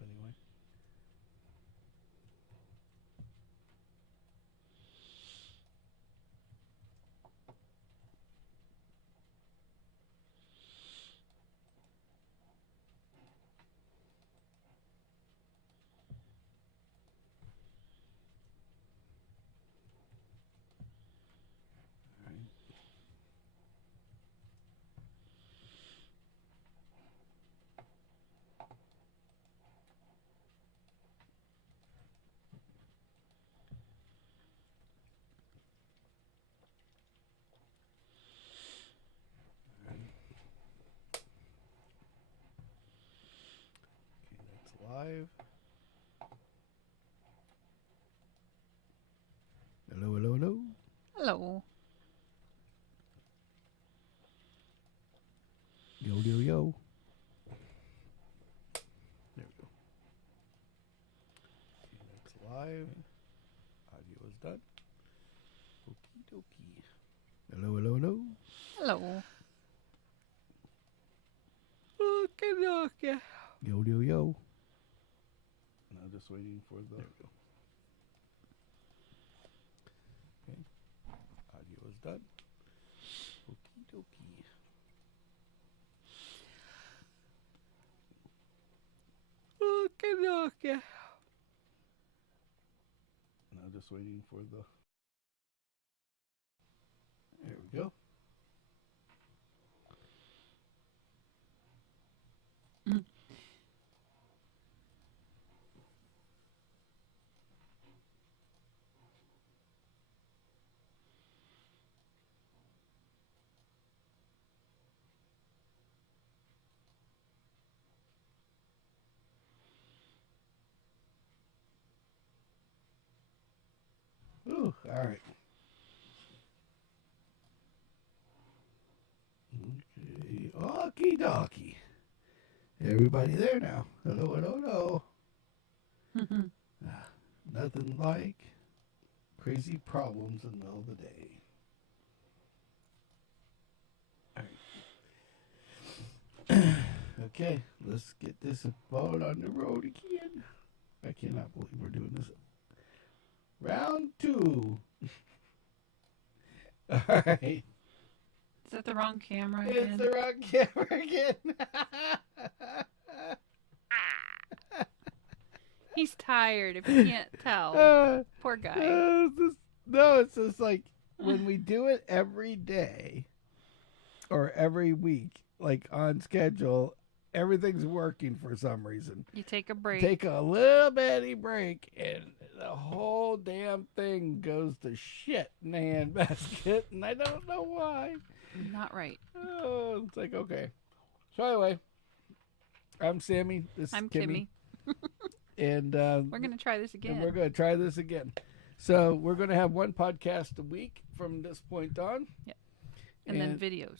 up anyway. Live. Hello, hello, hello. Hello. Yo, yo, yo. There we go. Okay, that's live. Audio is done. Okie dokie. Hello, hello, hello. Hello. Okay, okay. Yo, yo, yo. Now just waiting for the. There we go. Okay. Audio is done. Okie dokie. Okay, okay. Now just waiting for the. There we go. Mm. Ooh, all right. Okay. Okie dokie. Everybody there now. Hello, hello, hello. Nothing like crazy problems in the middle of the day. All right. Okay, let's get this ball on the road again. I cannot believe we're doing this. Round 2. All right. Is that the wrong camera It's again? the wrong camera again. He's tired, if you can't tell. Poor guy. It's just like when we do it every day or every week, like on schedule, everything's working for some reason. You take a break. Take a little bitty break, and the whole damn thing goes to shit in the handbasket, and I don't know why. Not right. Oh, it's like, okay. So anyway, I'm Sammy. I'm Kimmy. And we're going to try this again. And we're going to try this again. So we're going to have one podcast a week from this point on. Yeah. And then videos.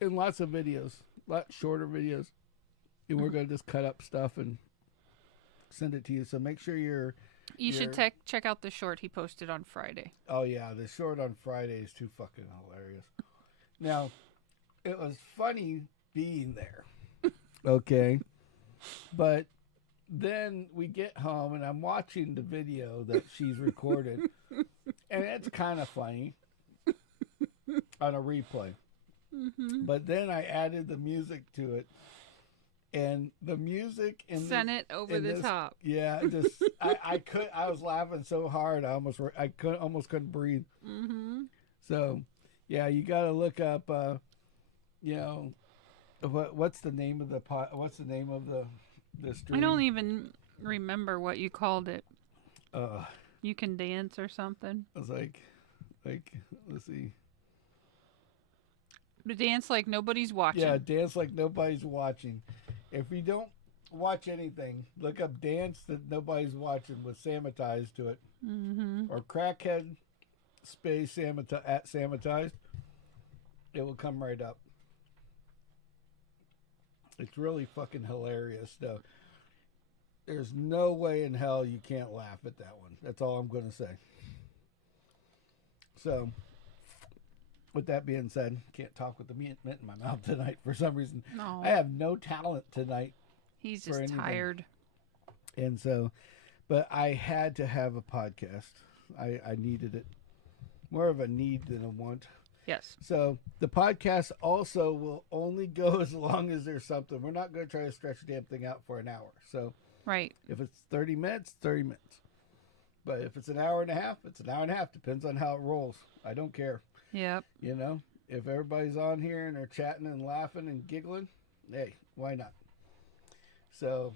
And lots of videos. A lot shorter videos. And we're going to just cut up stuff and send it to you. So make sure You should check out the short he posted on Friday. Oh, yeah. The short on Friday is too fucking hilarious. Now, it was funny being there. Okay. But then we get home and I'm watching the video that she's recorded. And it's kind of funny on a replay. Mm-hmm. But then I added the music to it. And the music sent it over the top. Yeah, just I was laughing so hard I almost couldn't breathe. Mm-hmm. So, yeah, you got to look up what's the name of the stream? I don't even remember what you called it. You can dance or something. I was like let's see. Dance like nobody's watching. Yeah, dance like nobody's watching. If you don't watch anything, look up Dance That Nobody's Watching with Sammitized to it. Mm-hmm. Or Crackhead Space at Sammitized. It will come right up. It's really fucking hilarious, though. There's no way in hell you can't laugh at that one. That's all I'm going to say. So, with that being said, can't talk with the mint in my mouth tonight for some reason. No. I have no talent tonight. He's just tired. And so, but I had to have a podcast. I needed it. More of a need than a want. Yes. So the podcast also will only go as long as there's something. We're not going to try to stretch the damn thing out for an hour. So right. If it's 30 minutes, 30 minutes. But if it's an hour and a half, it's an hour and a half. Depends on how it rolls. I don't care. Yep. You know, if everybody's on here and they're chatting and laughing and giggling, hey, why not? So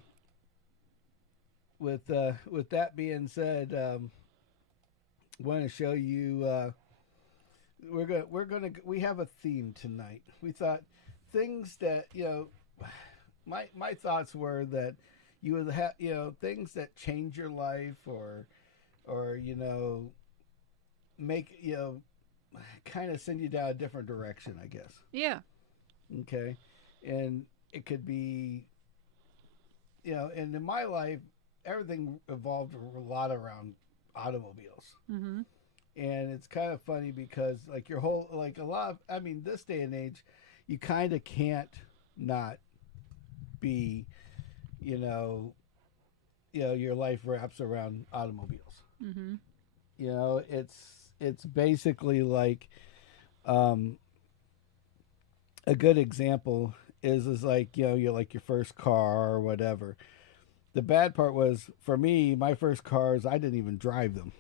with that being said, I want to show you. We have a theme tonight. We thought things that my thoughts were that you would have things that change your life or make kind of send you down a different direction, I guess. Yeah. Okay, and it could be and in my life everything evolved a lot around automobiles. Mm-hmm. And it's kind of funny because this day and age, you kind of can't not be, your life wraps around automobiles. Mm-hmm. It's basically like, a good example is like, you're like your first car or whatever. The bad part was for me, my first cars, I didn't even drive them.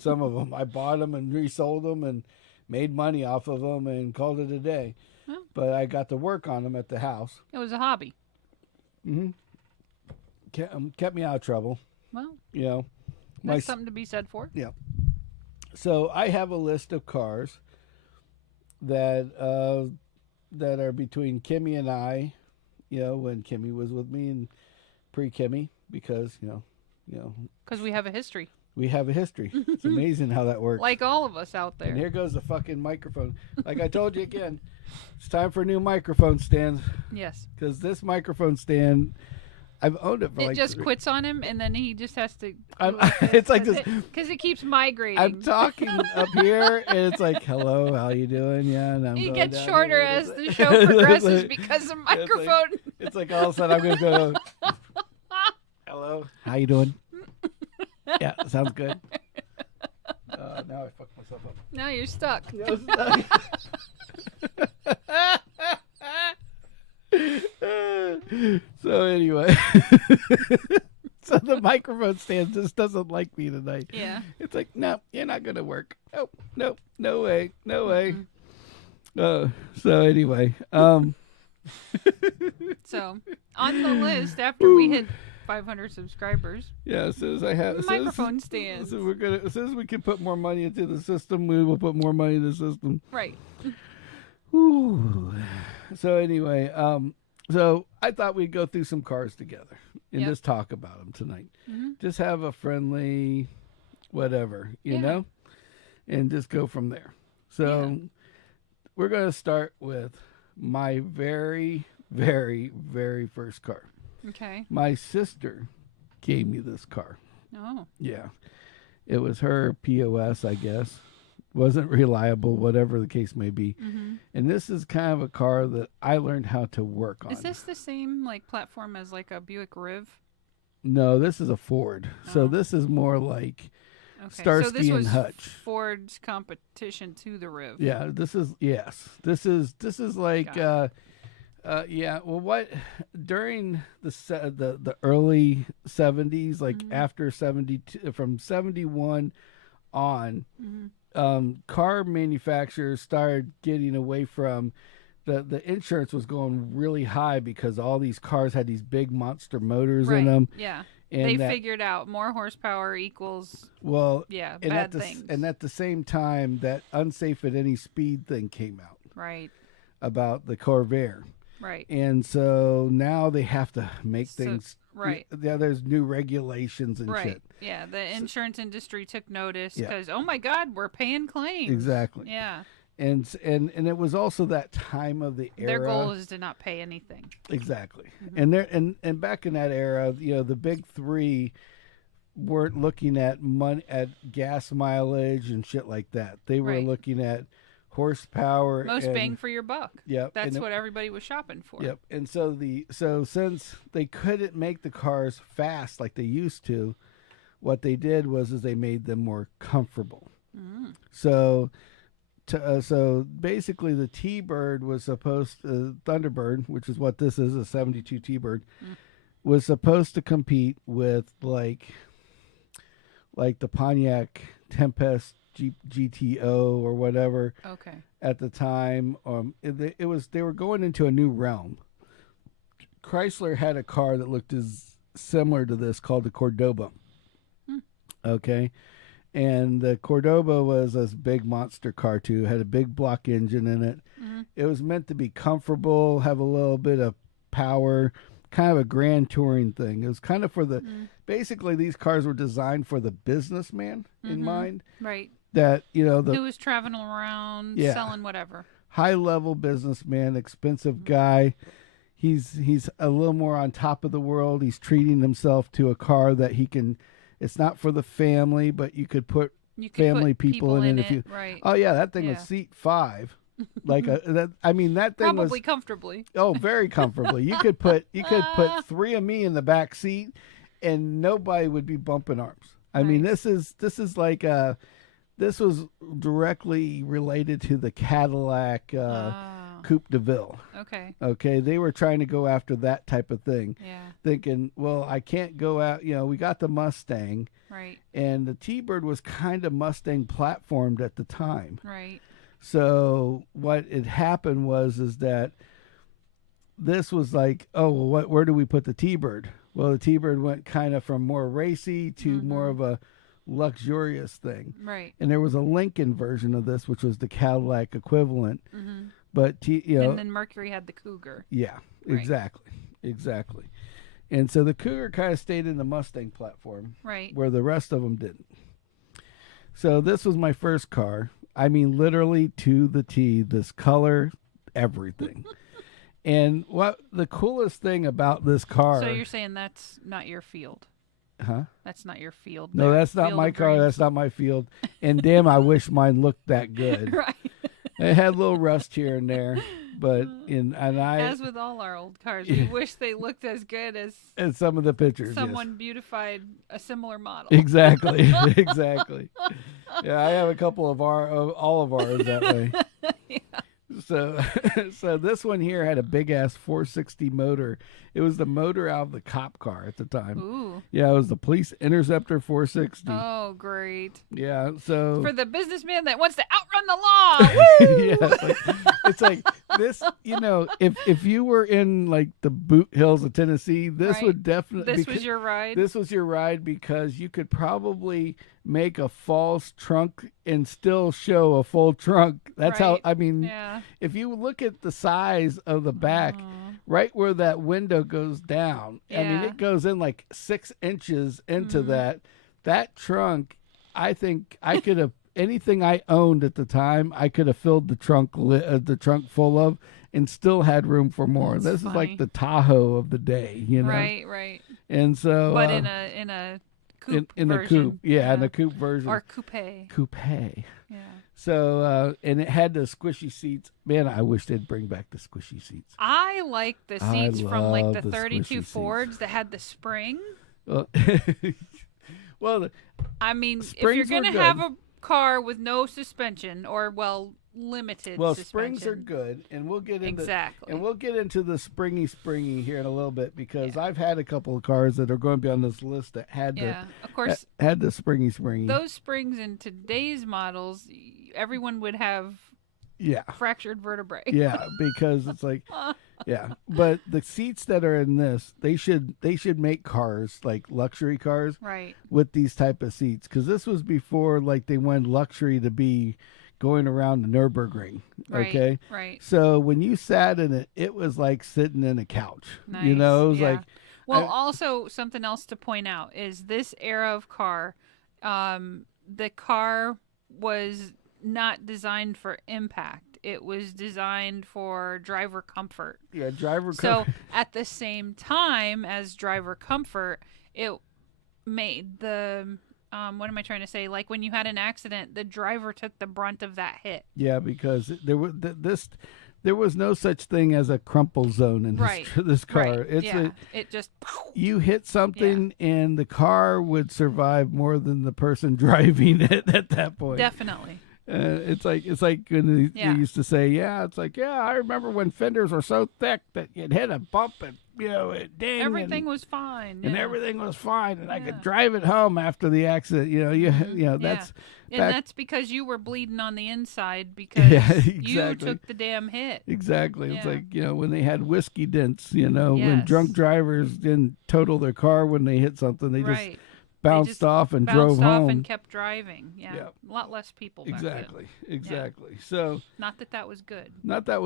Some of them I bought them and resold them and made money off of them and called it a day. Well, but I got to work on them at the house. It was a hobby. Mm-hmm. Kept me out of trouble. Well, that's something to be said for. Yeah. So I have a list of cars that are between Kimmy and I. When Kimmy was with me and pre-Kimmy, because because we have a history. We have a history. It's amazing how that works. Like all of us out there. And here goes the fucking microphone. Like I told you again, it's time for a new microphone stand. Yes. Because this microphone stand, I've owned it for it just quits on him, and then he just has to. It's like this. Because it keeps migrating. I'm talking up here, and it's like, hello, how you doing? Yeah. And I'm he going gets down shorter here. as the show progresses because of microphone. It's like all of a sudden I'm going to go, hello, how you doing? Yeah, sounds good. Now I fucked myself up. Now you're stuck. So anyway, so the microphone stand just doesn't like me tonight. Yeah. It's like, no, you're not going to work. No way. So anyway, so on the list after we hit 500 subscribers. Yeah, as soon as I have microphone stands. So as soon as we can put more money into the system, we will put more money in the system. Right. Ooh. So anyway, so I thought we'd go through some cars together and just talk about them tonight. Mm-hmm. Just have a friendly, whatever, you know, and just go from there. So we're going to start with my very, very, very first car. Okay. My sister gave me this car. Oh. Yeah. It was her POS, I guess. Wasn't reliable, whatever the case may be. Mm-hmm. And this is kind of a car that I learned how to work on. Is this the same platform as a Buick Riv? No, this is a Ford. Oh. So this is more like Starsky and Hutch. Ford's competition to the Riv. Yeah, this is like well, during the early 70s, after 72, from 71 on, car manufacturers started getting away from the insurance was going really high because all these cars had these big monster motors in them. Yeah. And they figured out more horsepower equals bad things. And at the same time, that unsafe at any speed thing came out. Right. About the Corvair. Right. And so now they have to make things right. Yeah, there's new regulations and shit. Yeah, the insurance industry took notice because oh my God, we're paying claims. Exactly. Yeah. And it was also that time of the era. Their goal is to not pay anything. Exactly. Mm-hmm. And back in that era, the big three weren't looking at money at gas mileage and shit like that. They were looking at horsepower. Most bang for your buck. Yep. That's what everybody was shopping for. Yep. And so since they couldn't make the cars fast like they used to, what they did was they made them more comfortable. So basically the T-Bird was supposed to, Thunderbird, which is what this is, a 72 T-Bird, was supposed to compete with like the Pontiac Tempest GTO or whatever. Okay. At the time, they were going into a new realm. Chrysler had a car that looked as similar to this called the Cordoba. Okay. And the Cordoba was this big monster car too. Had a big block engine in it. It was meant to be comfortable, have a little bit of power, kind of a grand touring thing. It was kind of for the basically these cars were designed for the businessman in mind. Right. That, who was traveling around selling whatever. High level businessman, expensive guy. He's a little more on top of the world. He's treating himself to a car that he can. It's not for the family, but you could put family people in it if you. Right. Oh yeah, that thing was seat 5. That thing probably was comfortably. Oh, very comfortably. You could put 3 of me in the back seat, and nobody would be bumping arms. I mean, this is like this was directly related to the Cadillac Coupe de Ville. Okay. They were trying to go after that type of thing. Yeah. Thinking, well, I can't go out. We got the Mustang. Right. And the T-Bird was kind of Mustang platformed at the time. Right. So what had happened was that this was like, oh, well, where do we put the T-Bird? Well, the T-Bird went kind of from more racy to more of a luxurious thing. Right. And there was a Lincoln version of this, which was the Cadillac equivalent. But and then Mercury had the Cougar. Yeah, exactly. And so the Cougar kind of stayed in the Mustang platform, right, where the rest of them didn't. So this was my first car. I mean, literally to the T, this color, everything. And what the coolest thing about this car... So you're saying that's not your field? Huh? That's not your field. No, that's not my car. That's not my field. And damn, I wish mine looked that good. Right. It had a little rust here and there, but as with all our old cars, we wish they looked as good as some of the pictures. Someone beautified a similar model. Exactly. Yeah, I have a couple of all of ours that way. Yeah. So this one here had a big ass 460 motor. It was the motor out of the cop car at the time. Ooh. Yeah, it was the Police Interceptor 460. Oh, great. Yeah, so for the businessman that wants to outrun the law. Woo! Yeah, it's like this, if you were in like the Boot Hills of Tennessee, this would definitely was your ride. This was your ride because you could probably make a false trunk and still show a full trunk. That's how, if you look at the size of the back, right where that window goes down, it goes in like 6 inches into that trunk. I think I could have, anything I owned at the time, I could have filled the trunk full of and still had room for more. That's this funny. is like the Tahoe of the day, Right. And so, but in a coupe in version. a coupe, in a coupe version or coupe. Yeah. So and it had the squishy seats. Man, I wish they'd bring back the squishy seats. I like the seats from like the 32 Fords that had the spring. Well, I mean, if you're going to have a car with no suspension or limited suspension. Springs are good, and we'll get into the springy here in a little bit because I've had a couple of cars that are going to be on this list that had of course, had the springy. Those springs in today's models, everyone would have fractured vertebrae. Yeah, because it's like but the seats that are in this, they should make cars like luxury cars, right, with these type of seats because this was before like they wanted luxury to be going around the Nürburgring. Okay. Right. So when you sat in it, it was like sitting in a couch. Nice. It was like. Well, also something else to point out is this era of car, the car was not designed for impact. It was designed for driver comfort. Yeah, driver comfort. So at the same time as driver comfort, it made the what am I trying to say? Like when you had an accident, the driver took the brunt of that hit. Yeah, because there was no such thing as a crumple zone in this car. Right. It's it just you hit something and the car would survive more than the person driving it at that point. Definitely. It's like when they used to say, I remember when fenders were so thick that you'd hit a bump and it ding. Everything was fine. And everything was fine, and I could drive it home after the accident. That's that's because you were bleeding on the inside because you took the damn hit. Exactly. It's like, when they had whiskey dents, when drunk drivers didn't total their car when they hit something, they just bounced off and drove home and kept driving. A lot less people back then. Exactly. So not that was good. That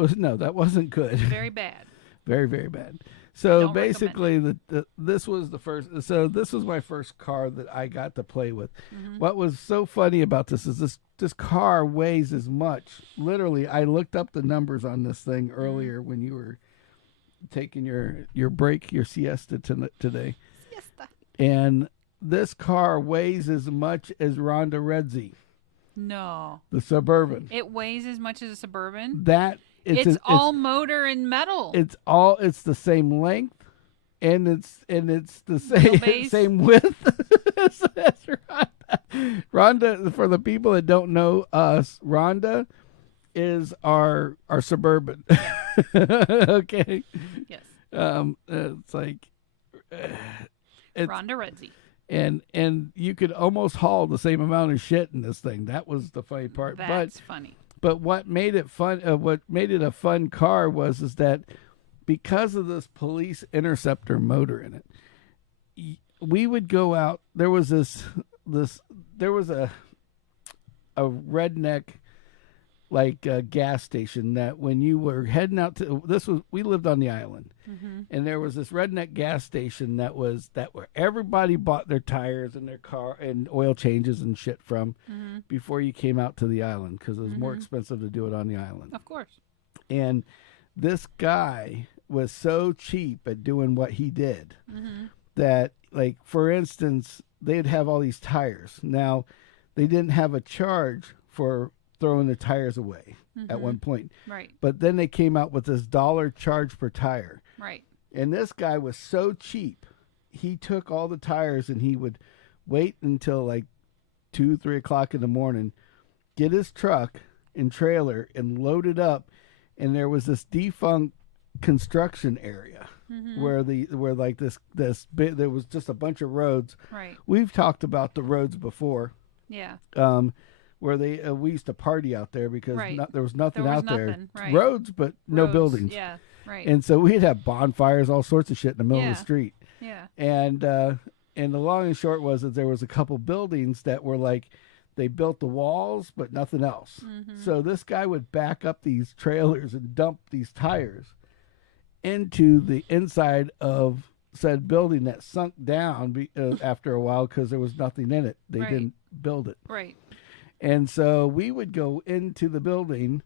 wasn't good. Very bad. Very, very bad. So basically, this was the first. So this was my first car that I got to play with. Mm-hmm. What was so funny about this is this car weighs as much. Literally, I looked up the numbers on this thing earlier when you were taking your break, your siesta today. Siesta. And this car weighs as much as Rhonda Redzi. No. The Suburban. It weighs as much as a Suburban? It's all motor and metal. It's the same length, and it's the same width as Rhonda. Rhonda, for the people that don't know us, Rhonda is our Suburban. Okay. Yes. It's like Rhonda Redzi. And you could almost haul the same amount of shit in this thing. That was the funny part. That's funny. But what made it fun? What made it a fun car is that because of this police interceptor motor in it, we would go out. There was a redneck gas station that when you were heading out to we lived on the island, and there was this redneck gas station that where everybody bought their tires and their car and oil changes and shit from before you came out to the island because it was more expensive to do it on the island. Of course. And this guy was so cheap at doing what he did that, like, for instance, they'd have all these tires. Now, they didn't have a charge for throwing the tires away at one point. Right. But then they came out with this $1 charge per tire. Right. And this guy was so cheap. He took all the tires and he would wait until like 2-3 o'clock in the morning, get his truck and trailer and load it up. And there was this defunct construction area where there was just a bunch of roads. Right. We've talked about the roads before. Yeah. Where we used to party out there because there was nothing out there. Right. Roads, but no buildings. Yeah, right. And so we'd have bonfires, all sorts of shit in the middle of the street. Yeah. And the long and short was that there was a couple buildings that were like, they built the walls, but nothing else. So this guy would back up these trailers and dump these tires into the inside of said building that sunk down after a while because there was nothing in it. They didn't build it. Right. And so we would go into the building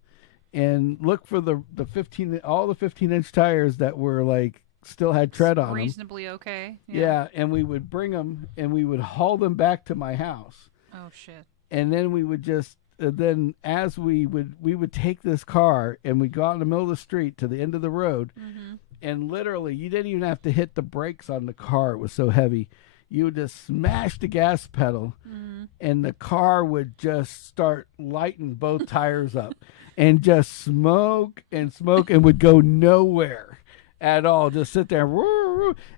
and look for the 15-inch tires that were like still had tread on them. Reasonably okay. Yeah, and we would bring them and we would haul them back to my house. Oh shit. And then we would just as we would take this car and we'd go out in the middle of the street to the end of the road, and literally you didn't even have to hit the brakes on the car. It was so heavy. You would just smash the gas pedal, and the car would just start lighting both tires up, and just smoke and would go nowhere at all. Just sit there.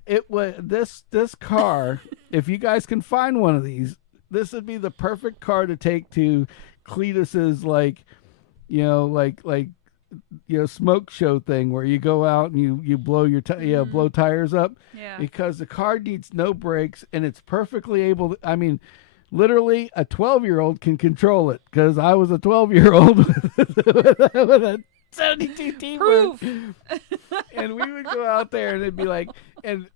It was this car. If you guys can find one of these, this would be the perfect car to take to Cletus's smoke show thing where you go out and you blow your blow tires up. Yeah. Because the car needs no brakes and it's perfectly able to, I mean, literally a 12-year-old can control it because I was a 12-year-old with a 72 T-Bird. And we would go out there and it'd be like, and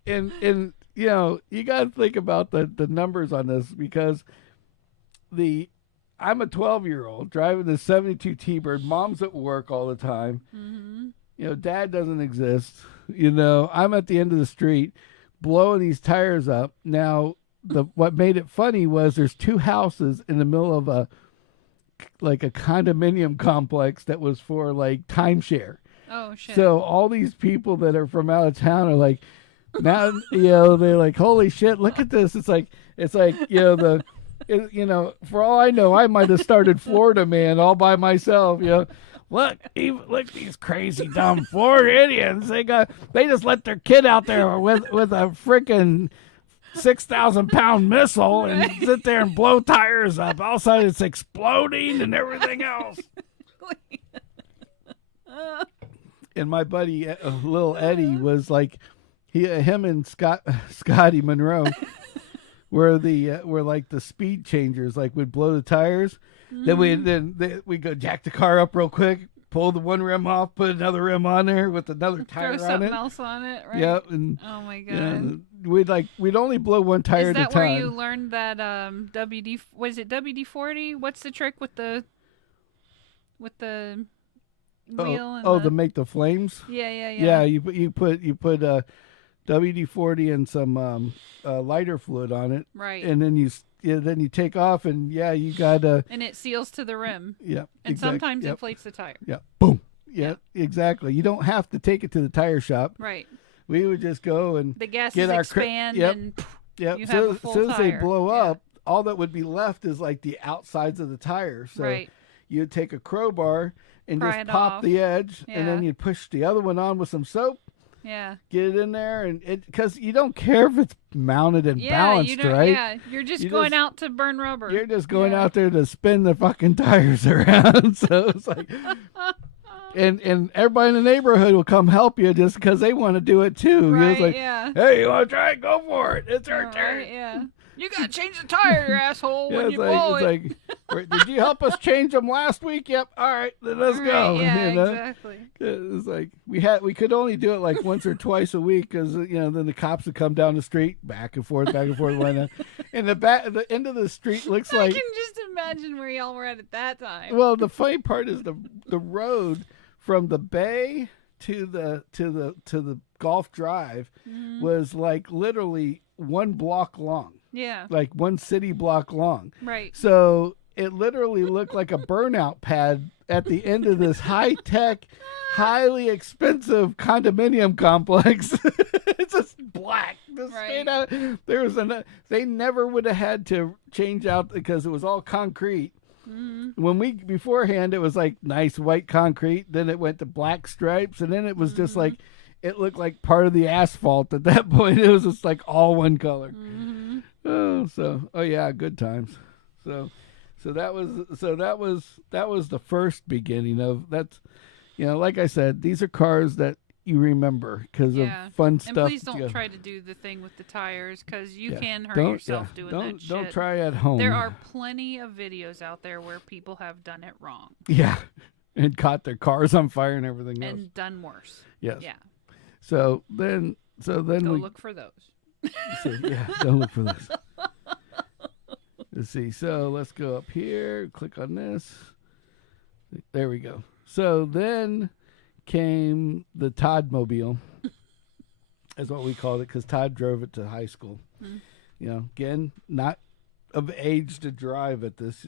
you got to think about the numbers on this because I'm a 12-year-old driving the 72 T-Bird. Mom's at work all the time. Dad doesn't exist. I'm at the end of the street blowing these tires up. Now, what made it funny was there's two houses in the middle of a condominium complex that was for like timeshare. Oh shit. So all these people that are from out of town are like, now they're like, holy shit, look at this. It's like for all I know, I might have started Florida Man all by myself. Look these crazy dumb Florida Indians. They just let their kid out there with a freaking 6,000-pound missile and sit there and blow tires up. All of a sudden it's exploding and everything else. And my buddy, little Eddie, was like, him and Scotty Monroe were like the speed changers. Like we'd blow the tires, then we go jack the car up real quick, pull the one rim off, put another rim on there with another tire on it. Throw something else on it, right? Yep. And oh my god. We'd only blow one tire at a time. Is that where you learned that was it WD-40? What's the trick with the wheel and to make the flames? Yeah. Yeah, you put WD-40 and some lighter fluid on it. Right. And then you take off and you gotta. And it seals to the rim. Yeah. And sometimes inflates the tire. Yeah. Boom. Yeah, exactly. You don't have to take it to the tire shop. Right. We would just go and the gases expand and you have a full as soon as they tire. blow up, all that would be left is like the outsides of the tire. So you'd take a crowbar and pry just pop off. the edge, and then you'd push the other one on with some soap. Yeah. Get it in there, and because you don't care if it's mounted and balanced, right? Yeah, you're just going out to burn rubber. You're just going out there to spin the fucking tires around. So it's like, and everybody in the neighborhood will come help you just because they want to do it too. Right, it's like, hey, you want to try it? Go for it. It's our turn. Right, yeah. You got to change the tire, you asshole, when you blow it. Did you help us change them last week? Yep. All right, then let's go. Yeah, exactly. It's like we could only do it like once or twice a week because then the cops would come down the street back and forth. And the end of the street looks like. I can just imagine where y'all were at that time. Well, the funny part is the road from the bay to the Golf Drive was like literally 1 block long. Yeah. Like 1 city block long. Right. So it literally looked like a burnout pad at the end of this high-tech, highly expensive condominium complex. It's just black. They never would have had to change out because it was all concrete. Mm-hmm. Beforehand, it was like nice white concrete. Then it went to black stripes. And then it was just like, it looked like part of the asphalt at that point. It was just like all one color. Mm-hmm. Oh yeah, good times. So that was the first beginning of that's, like I said, these are cars that you remember because of fun stuff. And please don't try to do the thing with the tires because you can hurt yourself doing that shit. Don't try at home. There are plenty of videos out there where people have done it wrong. Yeah, and caught their cars on fire and everything else. And done worse. Yes. Yeah. So then go look for those. Don't look for this. Let's see. So let's go up here. Click on this. There we go. So then came the Todd Mobile. That's what we called it because Todd drove it to high school. Again, not of age to drive at this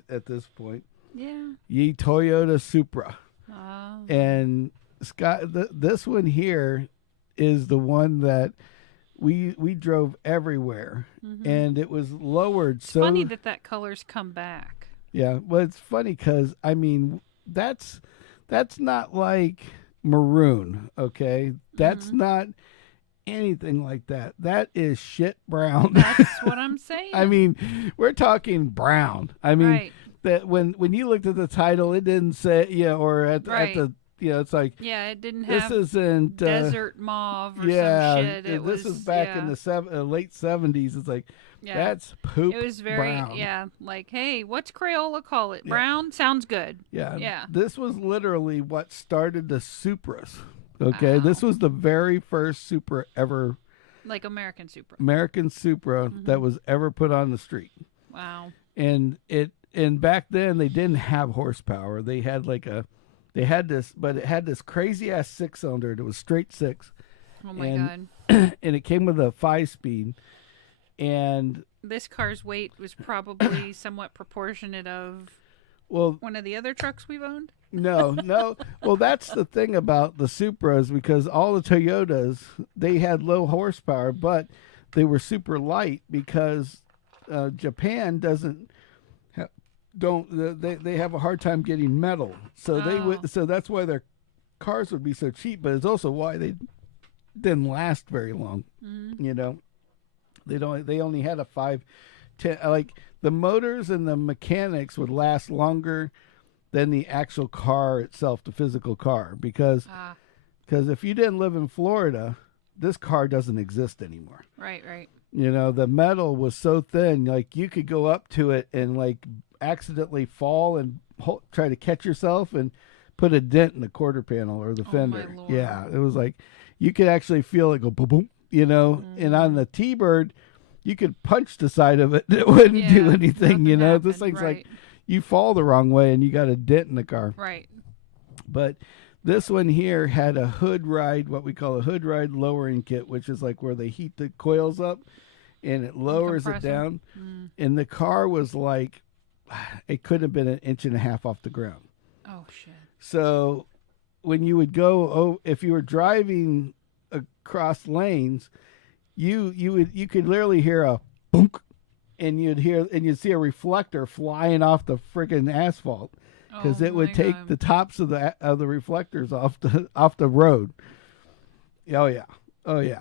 point. Yeah. Ye Toyota Supra. Oh. And Scott, this one here is the one that we drove everywhere, and it was lowered. It's funny that color's come back. Yeah, well, it's funny because I mean that's not like maroon, okay? That's not anything like that. That is shit brown. That's what I'm saying. I mean, we're talking brown. I mean, that when you looked at the title, it didn't say or at the. It's like it didn't have this isn't desert mauve or some shit. This is back in the late 70s. It's like that's poop. It was very brown. like, hey, what's Crayola call it? Brown sounds good. Yeah. This was literally what started the Supras. Okay, this was the very first Supra ever, like American Supra that was ever put on the street. Wow. And back then they didn't have horsepower. They had it had this crazy ass 6-cylinder. It was straight 6. Oh my god! And it came with a 5-speed, and this car's weight was probably somewhat proportionate of Well, one of the other trucks we've owned. no. Well, that's the thing about the Supras, because all the Toyotas, they had low horsepower, but they were super light because Japan they have a hard time getting metal. So so that's why their cars would be so cheap, but it's also why they didn't last very long. You know, they only had a 5-10, like the motors and the mechanics would last longer than the actual car itself, the physical car, because if you didn't live in Florida, this car doesn't exist anymore. Right. You know, the metal was so thin, like you could go up to it and like accidentally fall and try to catch yourself and put a dent in the quarter panel or the fender. My Lord. Yeah, it was like you could actually feel it go boom, boom, you know. And on the T-Bird, you could punch the side of it and it wouldn't do anything, you know. This thing's like you fall the wrong way and you got a dent in the car. Right. But this one here had a hood ride, what we call a hood ride lowering kit, which is like where they heat the coils up and it lowers it down. And the car was like, it couldn't have been 1.5 inches off the ground. Oh, shit. So when you would go, if you were driving across lanes, you could literally hear a boonk, and you'd see a reflector flying off the friggin' asphalt, because it would take the tops of the reflectors off the road. Oh yeah,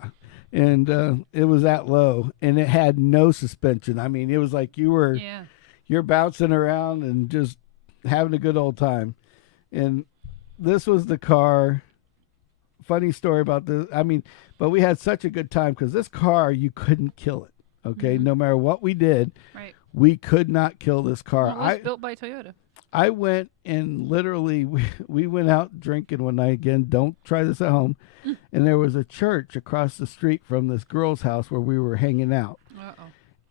and it was that low, and it had no suspension. I mean, it was like you're bouncing around and just having a good old time. And this was the car. Funny story about this. I mean, but we had such a good time because this car, you couldn't kill it. Okay, no matter what we did, we could not kill this car. Well, it was built by Toyota. I went and literally we went out drinking one night again. Don't try this at home. And there was a church across the street from this girl's house where we were hanging out.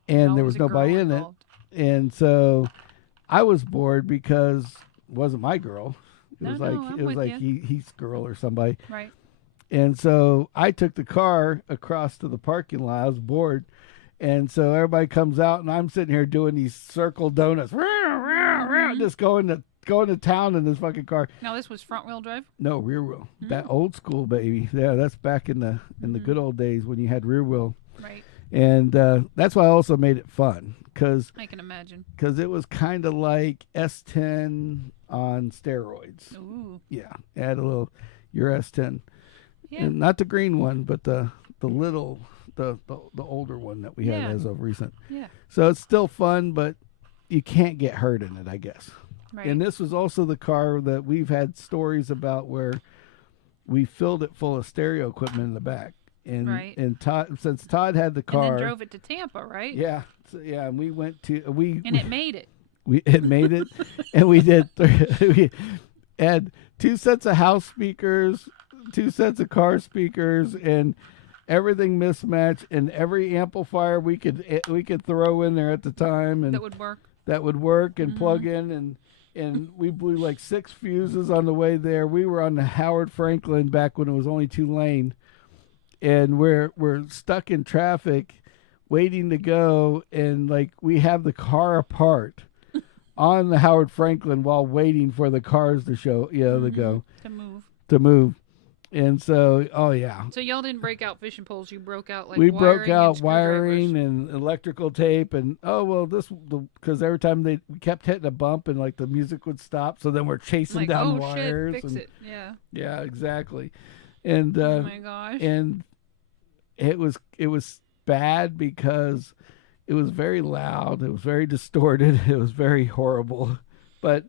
And there was nobody in it. And so I was bored because it wasn't my girl. It was like Heath's girl or somebody. Right. And so I took the car across to the parking lot. I was bored. And so everybody comes out, and I'm sitting here doing these circle donuts, just going to town in this fucking car. Now this was front wheel drive? No, rear wheel. That old school baby. Yeah, that's back in the good old days when you had rear wheel. Right. And that's why I also made it fun, because I can imagine. Because it was kind of like S10 on steroids. Ooh. Yeah, add a little your S10, and not the green one, but the little. The older one that we had as of recent. Yeah. So it's still fun, but you can't get hurt in it, I guess. Right. And this was also the car that we've had stories about where we filled it full of stereo equipment in the back. And since Todd had the car, and then drove it to Tampa, right? Yeah. So, yeah, and we went to it made it. It made it, and we did. We had 2 sets of house speakers, 2 sets of car speakers, and everything mismatched, and every amplifier we could throw in there at the time, and that would work and plug in, and we blew like 6 fuses on the way there. We were on the Howard Franklin back when it was only 2-lane, and we're stuck in traffic waiting to go, and like we have the car apart on the Howard Franklin while waiting for the cars to to move. And so, So y'all didn't break out fishing poles. You broke out we broke out wiring and electrical tape, and because every time we kept hitting a bump and like the music would stop, so then we're chasing down wires. Shit, fix it. Yeah. Yeah, exactly. And oh my gosh. And it was bad because it was very loud. It was very distorted. It was very horrible, but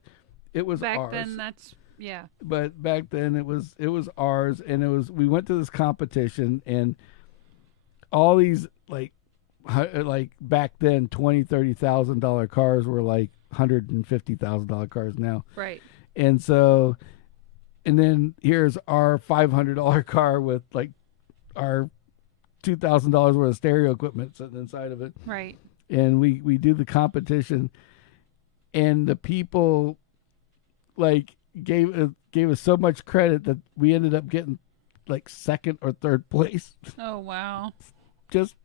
it was back ours. then. Yeah. But back then it was ours, and we went to this competition, and all these like back then $20,000-$30,000 cars were like $150,000 cars now. Right. And so, and then here's our $500 car with like our $2,000 worth of stereo equipment sitting inside of it. Right. And we do the competition, and the people like gave us so much credit that we ended up getting like 2nd or 3rd place. Oh wow. Just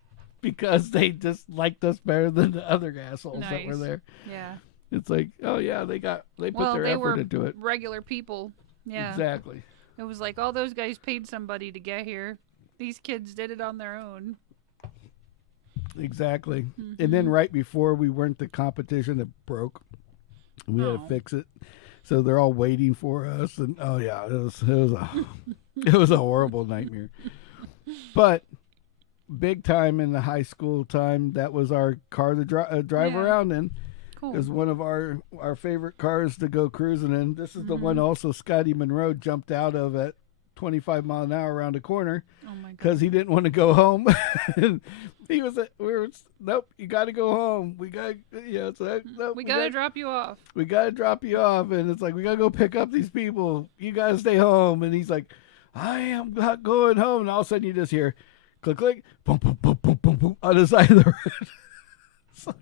because they just liked us better than the other assholes that were Nice. there. Yeah. It's like, oh yeah, they put their they effort were into it. regular people. Yeah. Exactly. It was like, all those guys paid somebody to get here. These kids did it on their own. Exactly. Mm-hmm. And then right before we weren't the competition that broke, we had to fix it. So they're all waiting for us, and oh yeah, it was a horrible nightmare. But big time in the high school time, that was our car to drive around in. Cool. It was one of our favorite cars to go cruising in. This is the one also Scotty Monroe jumped out of at 25 mile an hour around a corner because he didn't want to go home. He was nope, you got to go home. We got nope, we got to drop you off. We got to drop you off, and it's like, we got to go pick up these people. You got to stay home. And he's like, I am not going home. And all of a sudden you just hear click click boom boom boom boom boom boom on the side of the road.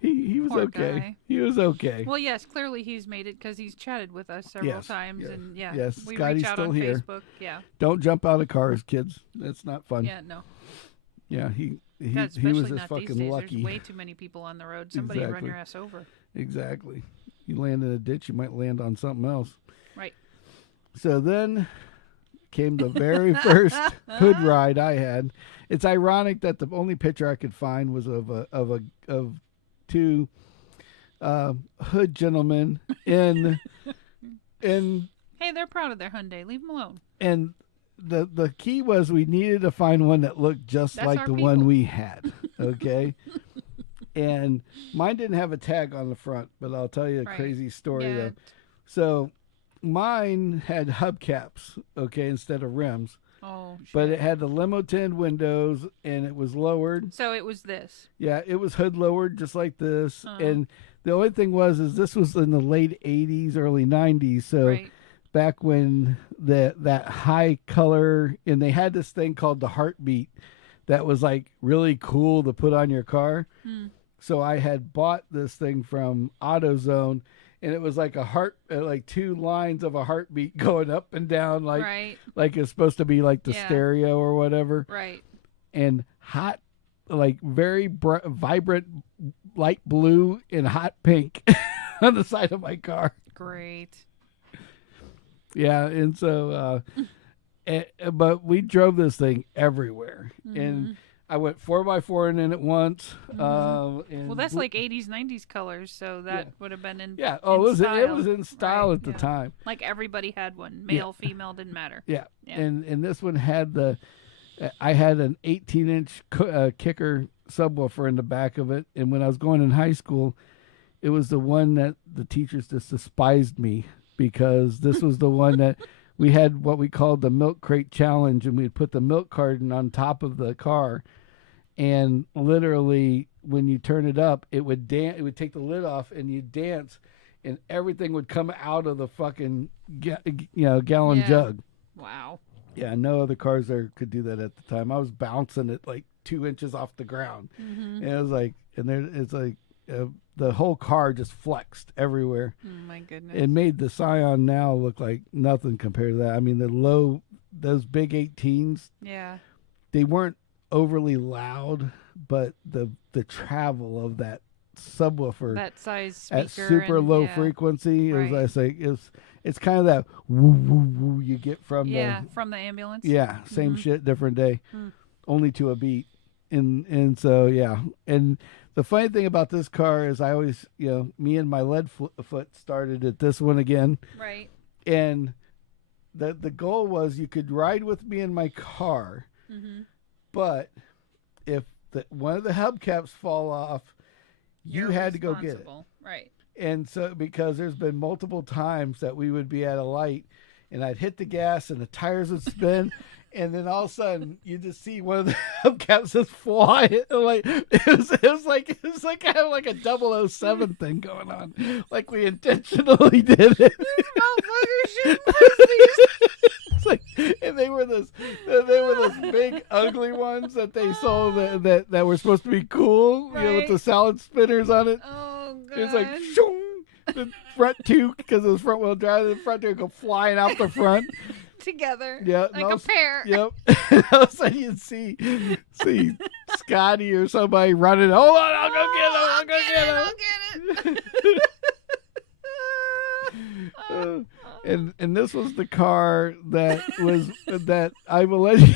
He was Poor okay. guy. He was okay. Well, yes, clearly he's made it because he's chatted with us several times, yes, and yes, we Scotty's reach out still on here. Facebook. Yeah, Don't jump out of cars, kids. That's not fun. yeah, no. Yeah, he God, especially was just not these fucking days. lucky. There's way too many people on the road. Somebody run Exactly. your ass over. Exactly. You land in a ditch, you might land on something else. Right. So then came the very first hood ride I had. It's ironic that the only picture I could find was of two hood gentlemen in Hey, they're proud of their Hyundai. Leave them alone. and the key was we needed to find one that looked just That's like our the people. one we had. Okay. And mine didn't have a tag on the front, but I'll tell you a Right. crazy story Yeah. though. So mine had hubcaps, okay, instead of rims. Oh, shit. But it had the limo tinted windows, and it was lowered. So it was this. Yeah, it was hood lowered just like this. Uh-huh. And the only thing was this was in the late 80s, early 90s. So Right. back when that high color, and they had this thing called the heartbeat that was like really cool to put on your car. So I had bought this thing from AutoZone, and it was like a heart, like two lines of a heartbeat going up and down, like Right. like it's supposed to be like the Yeah. stereo or whatever. Right. And hot, like very vibrant light blue and hot pink on the side of my car. Great. Yeah, and so, but we drove this thing everywhere, and I went 4x4 in it once. And Well, that's like 80s, 90s colors, so that would have been in yeah. in Oh, it style. was in style Right, at the yeah. time. Like everybody had one. Male, female, didn't matter. Yeah. Yeah. And this one had I had an 18-inch kicker subwoofer in the back of it, and when I was going in high school, it was the one that the teachers just despised me because this was the one that we had what we called the milk crate challenge, and we'd put the milk carton on top of the car, and literally when you turn it up, it would dance. It would take the lid off, and you dance, and everything would come out of the fucking gallon Yeah. jug. Wow. Yeah, no other cars there could do that at the time. I was bouncing it like 2 inches off the ground, and it was like, and there it's like the whole car just flexed everywhere. Oh, my goodness. It made the Scion now look like nothing compared to that. I mean, those big 18s, Yeah. they weren't overly loud, but the travel of that subwoofer That size speaker. at super and, low yeah. frequency, Right. it's kind of that woo woo woo you get from from the ambulance. yeah, same shit, different day, Mm. only to a beat. And so, yeah. And the funny thing about this car is I always, me and my lead foot started at this one again. Right. And the goal was you could ride with me in my car, but if one of the hubcaps fall off, you You're had to go get it. responsible. Right. And so, because there's been multiple times that we would be at a light and I'd hit the gas and the tires would spin, and then all of a sudden you just see one of the hubcaps just fly. Like it was like kind of like a 007 thing going on. Like we intentionally did it. It's like, and they were those big ugly ones that they sold that were supposed to be cool, with Right. the salad spinners on it. Oh, God. It's like shoong, the front two, because it was front wheel drive, the front two would go flying out the front. together. Yeah, like a pair. Yep. All of a sudden you'd see Scotty or somebody running. Hold on, I'll go get him. I'll go get him. And this was the car that I will let you.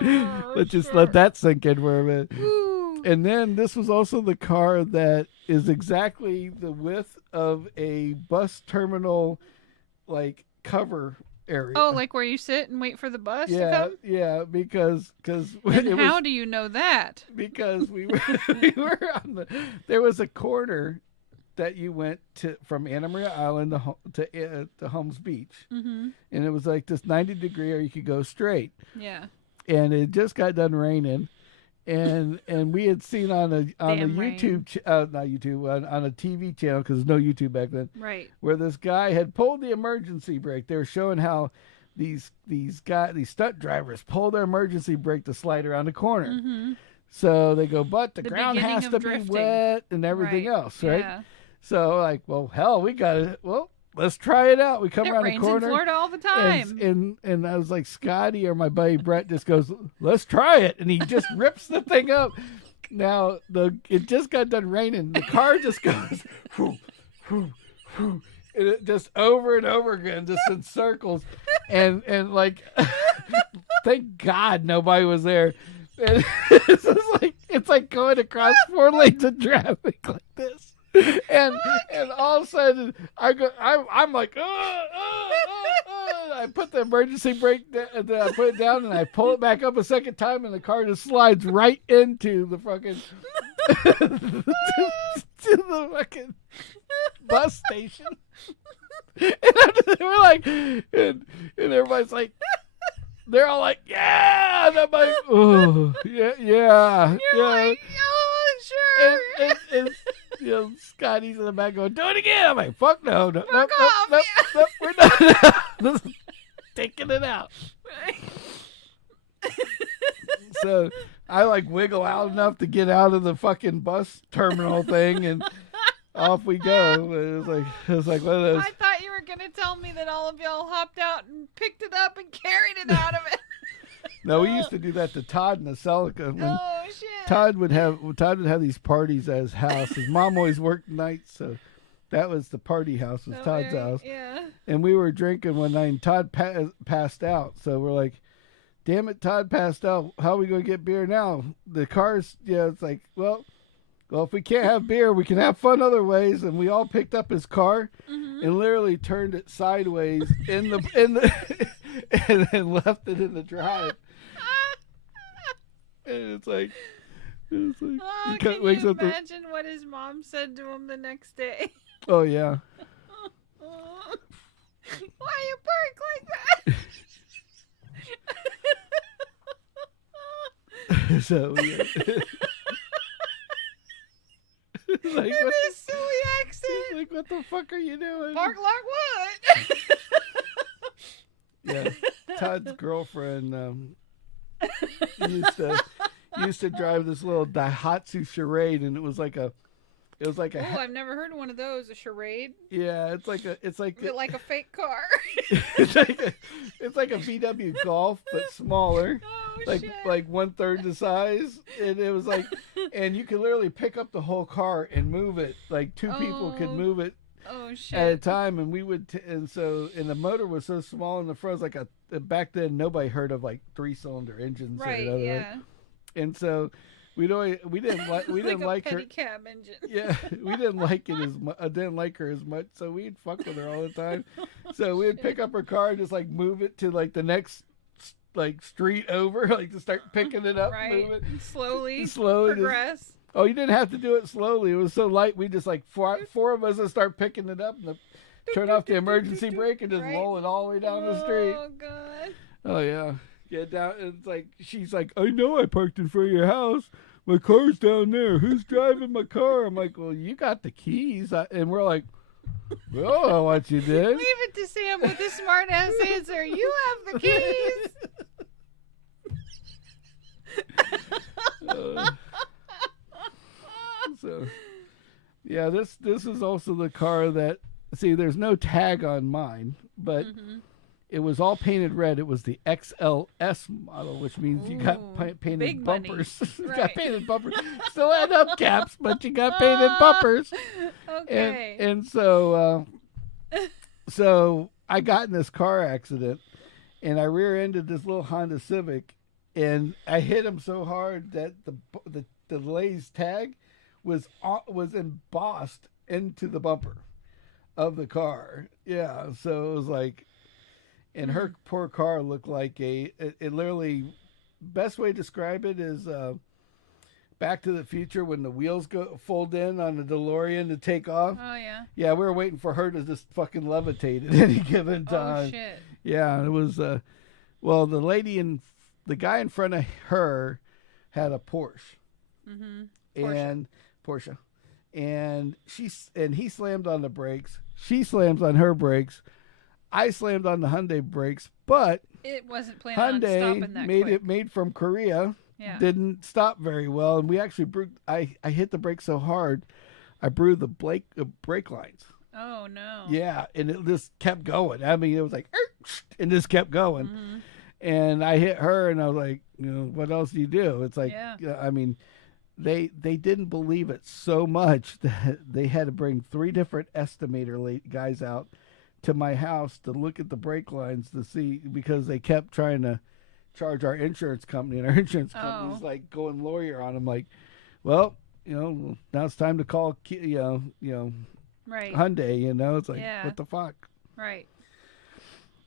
Let's just let that sink in for a minute. Ooh. And then this was also the car that is exactly the width of a bus terminal, like cover area. Oh, like where you sit and wait for the bus to come? Yeah, because And how do you know that? Because we were on there was a corner that you went to from Anna Maria Island to Holmes Beach, and it was like this 90-degree, or you could go straight. Yeah. And it just got done raining, and we had seen on a YouTube not YouTube on a TV channel, because there's no YouTube back then, right, where this guy had pulled the emergency brake. They were showing how these stunt drivers pull their emergency brake to slide around the corner. So they go, but the ground has to be wet and everything else, right? Yeah. So like, well, hell, we got it. Well, let's try it out. We come around the corner. It rains in Florida all the time. And I was like, Scotty or my buddy Brett just goes, let's try it. And he just rips the thing up. Now, it just got done raining. The car just goes, whoo, whoo, whoo. And it just over and over again, just in circles. And like, thank God nobody was there. And it's like going across 4 lanes of traffic like this. And all of a sudden I'm like, I put the emergency brake and then I put it down and I pull it back up a second time and the car just slides right into the fucking to the fucking bus station. And we're like, and everybody's like, they're all like, yeah, and I'm like, oh, yeah. You're like, oh, sure. And Scotty's in the back going, do it again. I'm like, fuck no, nope, we're not taking it out. So I like wiggle out enough to get out of the fucking bus terminal thing, and off we go. It was like one of those. I thought you were gonna tell me that all of y'all hopped out and picked it up and carried it out of it. No, we used to do that to Todd in the Celica. Oh shit! Todd would have these parties at his house. His mom always worked nights, so that was the party house. Was Todd's house. Yeah. And we were drinking one night, and Todd passed out. So we're like, "Damn it, Todd passed out. How are we gonna get beer now?" The car's it's like, well, if we can't have beer, we can have fun other ways. And we all picked up his car and literally turned it sideways in the and then left it in the drive. And it's like, oh, can you imagine what his mom said to him the next day? Oh yeah. Why you park like that? So yeah. Like, in his silly accent. Like, what the fuck are you doing? Park like what? Yeah, Todd's girlfriend used to drive this little Daihatsu Charade, and it was like a. Oh, I've never heard of one of those. A Charade. Yeah, it's like Is it like a fake car? it's like a VW Golf but smaller. Oh, like shit. like 1/3 the size, and it was like, and you could literally pick up the whole car and move it. Like two people could move it. Oh shit! At a time, and we would, and the motor was so small in the front. It was like back then nobody heard of like 3-cylinder engines, right? Or Yeah. Right? And so we didn't like her. Pedicab engine. Yeah, we didn't like it I didn't like her as much, so we'd fuck with her all the time. So we'd pick up her car and just like move it to like the next like street over, like to start picking it up, right? Move it Slowly Oh, progress. you didn't have to do it slowly. It was so light. We just like four of us would start picking it up and turn off the emergency brake and just roll it all the way down the street. Oh god. Oh yeah. Get down. It's like she's like, I know I parked in front of your house. My car's down there. Who's driving my car? I'm like, well, you got the keys. And we're like, well, I don't know what you did. Leave it to Sam with his smart ass answer. You have the keys. So, yeah, this is also the car that, see, there's no tag on mine, but It was all painted red. It was the XLS model, which means you got painted big bumpers. You got Right. painted bumpers. Still had hubcaps, but you got painted bumpers. Okay. And so, so I got in this car accident, and I rear-ended this little Honda Civic, and I hit him so hard that the lady's tag was embossed into the bumper of the car. Yeah, so it was like, and her poor car looked like it literally, best way to describe it is Back to the Future when the wheels fold in on the DeLorean to take off. Oh, yeah. Yeah, we were waiting for her to just fucking levitate at any given time. Oh, shit. Yeah, it was, well, the guy in front of her had a Porsche. Mm-hmm. And Porsche. And he slammed on the brakes. She slams on her brakes. I slammed on the Hyundai brakes, but it wasn't planning on stopping that Hyundai quick. made from Korea. Yeah. Didn't stop very well, and we actually I hit the brake so hard, I bruised the brake lines. Oh no. Yeah, and it just kept going. I mean, it was like, and just kept going. Mm-hmm. And I hit her, and I was like, what else do you do? It's like, Yeah. I mean, they didn't believe it so much that they had to bring 3 different estimator guys out to my house to look at the brake lines to see, because they kept trying to charge our insurance company, and our insurance company's like going lawyer on them, like, well, now it's time to call, Right. Hyundai. It's like, Yeah. what the fuck? Right.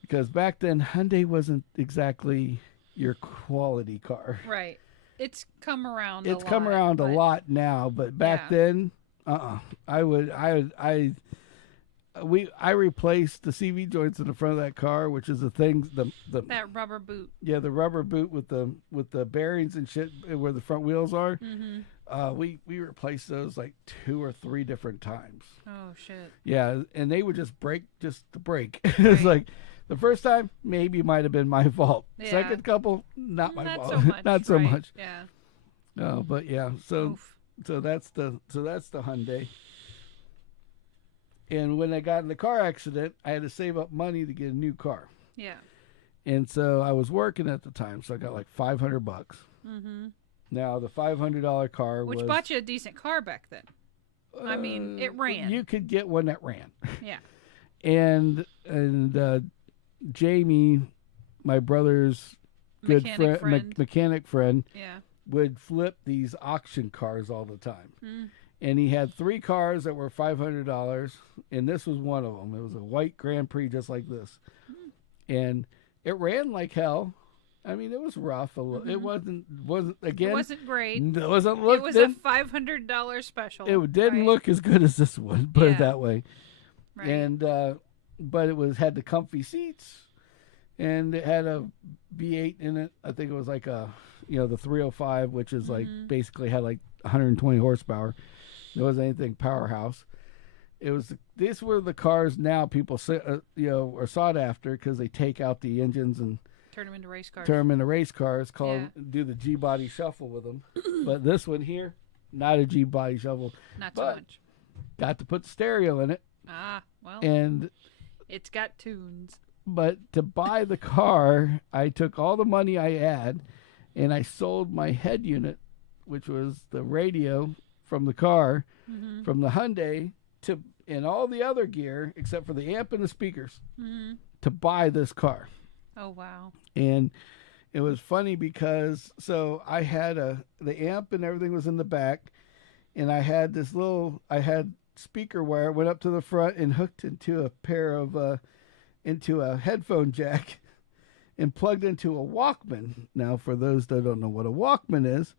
Because back then Hyundai wasn't exactly your quality car. Right. It's come around. It's a come lot, around but a lot now, but back Yeah. then, I replaced the CV joints in the front of that car, which is the thing, that rubber boot. yeah, the rubber boot with the bearings and shit where the front wheels are. Mm-hmm. We replaced those like 2 or 3 different times. Oh shit. Yeah, and they would just break just to break. It's like the first time maybe might have been my fault. Yeah. Second couple, not my Not fault. so much. Not so right. much. Yeah. No, but yeah. So Oof. so that's the Hyundai. And when I got in the car accident, I had to save up money to get a new car. Yeah. And so I was working at the time, so I got like $500. Mm-hmm. Now the $500 car Which was, bought you a decent car back then. I mean, it ran. You could get one that ran. Yeah. And Jamie, my brother's good mechanic friend, Yeah. would flip these auction cars all the time. Mm. And he had 3 cars that were $500, and this was one of them. It was a white Grand Prix just like this. And it ran like hell. I mean, it was rough. Mm-hmm. It wasn't again. It wasn't great. It wasn't look. It was a $500 special. It didn't right? look as good as this one, put it Yeah. that way. Right. And but it had the comfy seats, and it had a V8 in it. I think it was like the 305, which is like basically had like 120 horsepower. There wasn't anything powerhouse. It was. These were the cars now people are sought after because they take out the engines and turn them into race cars. turn them into race cars. Do the G body shuffle with them. But this one here, not a G body shuffle. Not so but much. Got to put the stereo in it. Ah, well. And it's got tunes. But to buy the car, I took all the money I had, and I sold my head unit, which was the radio from the car, from the Hyundai, and all the other gear except for the amp and the speakers, to buy this car. Oh wow! And it was funny because I had the amp and everything was in the back, and I had speaker wire went up to the front and hooked into a pair of into a headphone jack and plugged into a Walkman. Now, for those that don't know what a Walkman is,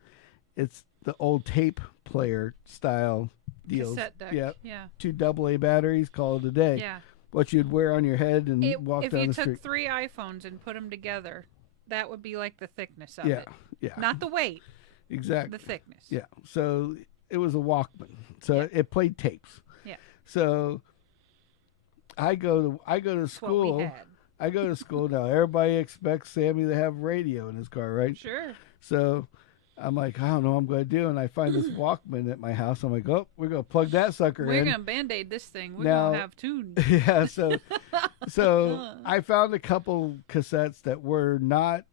it's the old tape player style deals. Cassette deck. Yeah. 2 AA batteries, call it a day. Yeah. What you'd wear on your head and walk down the street. If you took 3 iPhones and put them together, that would be like the thickness of yeah, it. Yeah. Not the weight. Exactly. The thickness. Yeah. So it was a Walkman. So it played tapes. Yeah. So I go to school. What we had. I go to school now. Everybody expects Sammy to have radio in his car, right? Sure. So I'm like, I don't know what I'm going to do. And I find this Walkman at my house. I'm like, oh, we're going to plug that sucker in. We're going to Band-Aid this thing. We're Now- going to have tunes. Yeah, so I found a couple cassettes that were not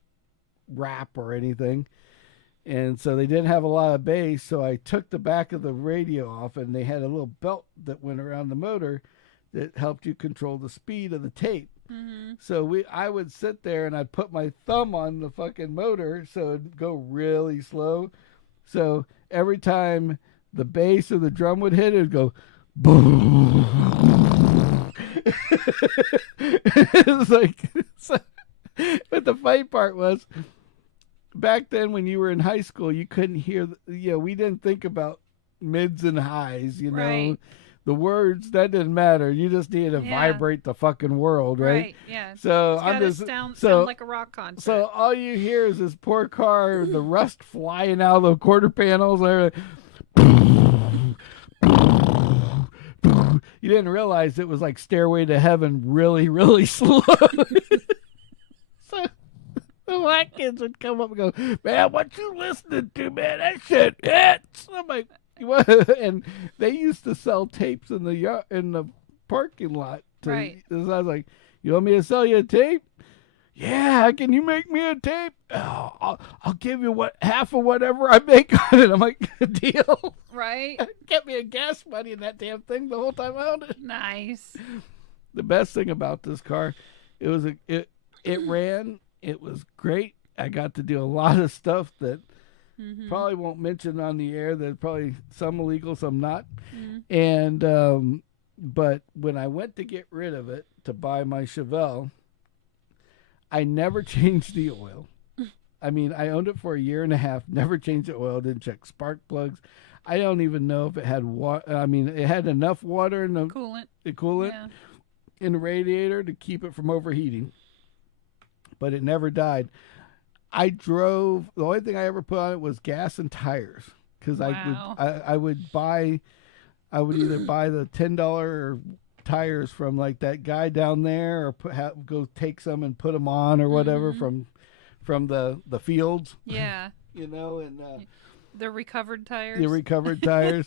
rap or anything. And so they didn't have a lot of bass. So I took the back of the radio off, and they had a little belt that went around the motor that helped you control the speed of the tape. Mm-hmm. So I would sit there and I'd put my thumb on the fucking motor so it'd go really slow. So every time the bass or the drum would hit, it'd go boom. It was like, so, but the funny part was, back then when you were in high school, you couldn't hear, we didn't think about mids and highs, Right. The words, that didn't matter. You just needed to vibrate the fucking world, right? Yeah. So It's I'm gotta just sound so like a rock concert. so all you hear is this poor car, the rust flying out of the quarter panels. You didn't realize it was like Stairway to Heaven, really, really slow. So the black kids would come up and go, "Man, what you listening to, man? That shit hits." I'm like, "What?" And they used to sell tapes in the parking lot. Right. So I was like, "You want me to sell you a tape?" "Yeah, can you make me a tape?" "Oh, I'll give you half of whatever I make on it." I'm like, "Deal." Right. Get me a gas money in that damn thing the whole time I owned it. Nice. The best thing about this car, it ran. It was great. I got to do a lot of stuff that probably won't mention on the air. That probably some illegal, some not. And but when I went to get rid of it to buy my Chevelle, I never changed the oil. I mean, I owned it for a year and a half, never changed the oil, didn't check spark plugs. I don't even know if it had water. I mean, it had enough water in the coolant Yeah. in the radiator to keep it from overheating, but it never died. The only thing I ever put on it was gas and tires, because Wow. I would either buy the $10 tires from like that guy down there, or go take some and put them on or whatever from the fields, Yeah. and The recovered tires. the recovered tires.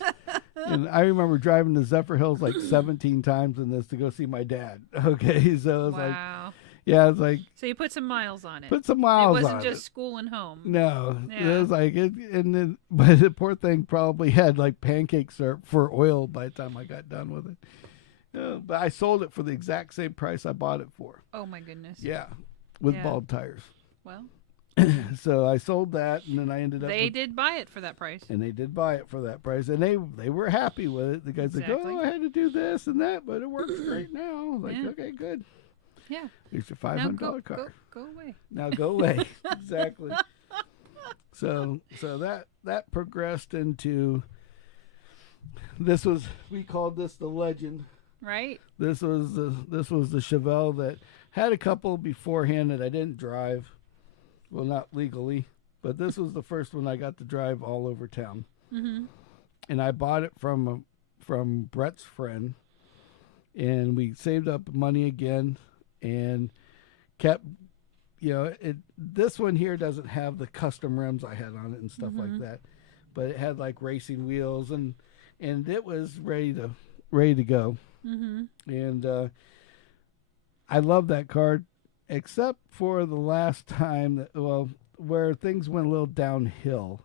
And I remember driving to Zephyr Hills like 17 times in this to go see my dad. Okay, so it was Wow. it's like So you put some miles on it. put some miles It wasn't on just school and home. No, Yeah. it was like but the poor thing probably had like pancake syrup for oil by the time I got done with it. But I sold it for the exact same price I bought it for. Oh my goodness. Yeah, with Yeah. bulb tires. Well, So I sold that, and then I ended up. they did buy it for that price. And they did buy it for that price, and they were happy with it. The guy's like, Exactly. "Oh, I had to do this and that, but it works great now." I'm like, Yeah. okay, good. Yeah. Here's your Now $500 car. go away. Now go away. Exactly. So that progressed into we called this the Legend. Right? This was the Chevelle that had a couple beforehand that I didn't drive. Well, not legally, but this was the first one I got to drive all over town. Mm-hmm. And I bought it from Brett's friend, and we saved up money again and kept, this one here doesn't have the custom rims I had on it and stuff like that, but it had like racing wheels, and it was ready to go. Mm-hmm. And I love that car, except for the last time where things went a little downhill.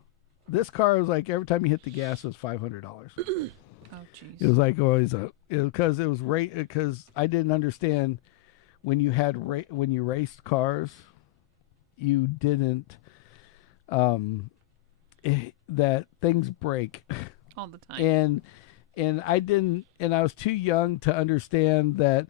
This car was like, every time you hit the gas, it was $500. Oh, jeez. It was like always because I didn't understand when you raced cars, you didn't that things break All the time. and I didn't, and I was too young to understand that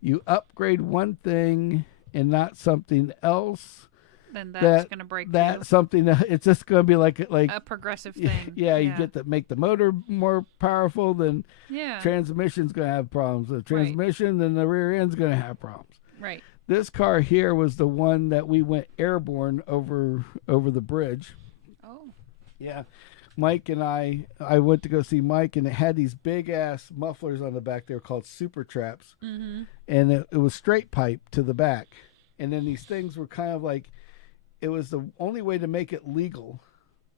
you upgrade one thing and not something else. Then that's going to break too. Something it's just going to be like A progressive thing. Yeah, you get to make the motor more powerful. Then Yeah. transmission's going to have problems. The transmission, then the rear end's going to have problems. Right. This car here was the one that we went airborne over the bridge. Oh. Yeah. Mike and I went to go see Mike, and it had these big ass mufflers on the back. They were called super traps. Mm-hmm. And it was straight pipe to the back. And then these things were kind of like, it was the only way to make it legal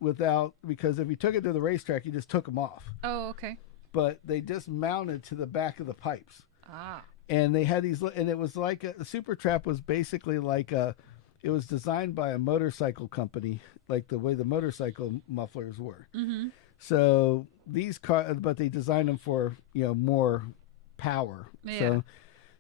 without, because if you took it to the racetrack, you just took them off. Oh, okay. But they just mounted to the back of the pipes. Ah. And they had these, and it was like the Super Trap was basically like it was designed by a motorcycle company, like the way the motorcycle mufflers were. Mm-hmm. So these cars, but they designed them for, more power. Yeah.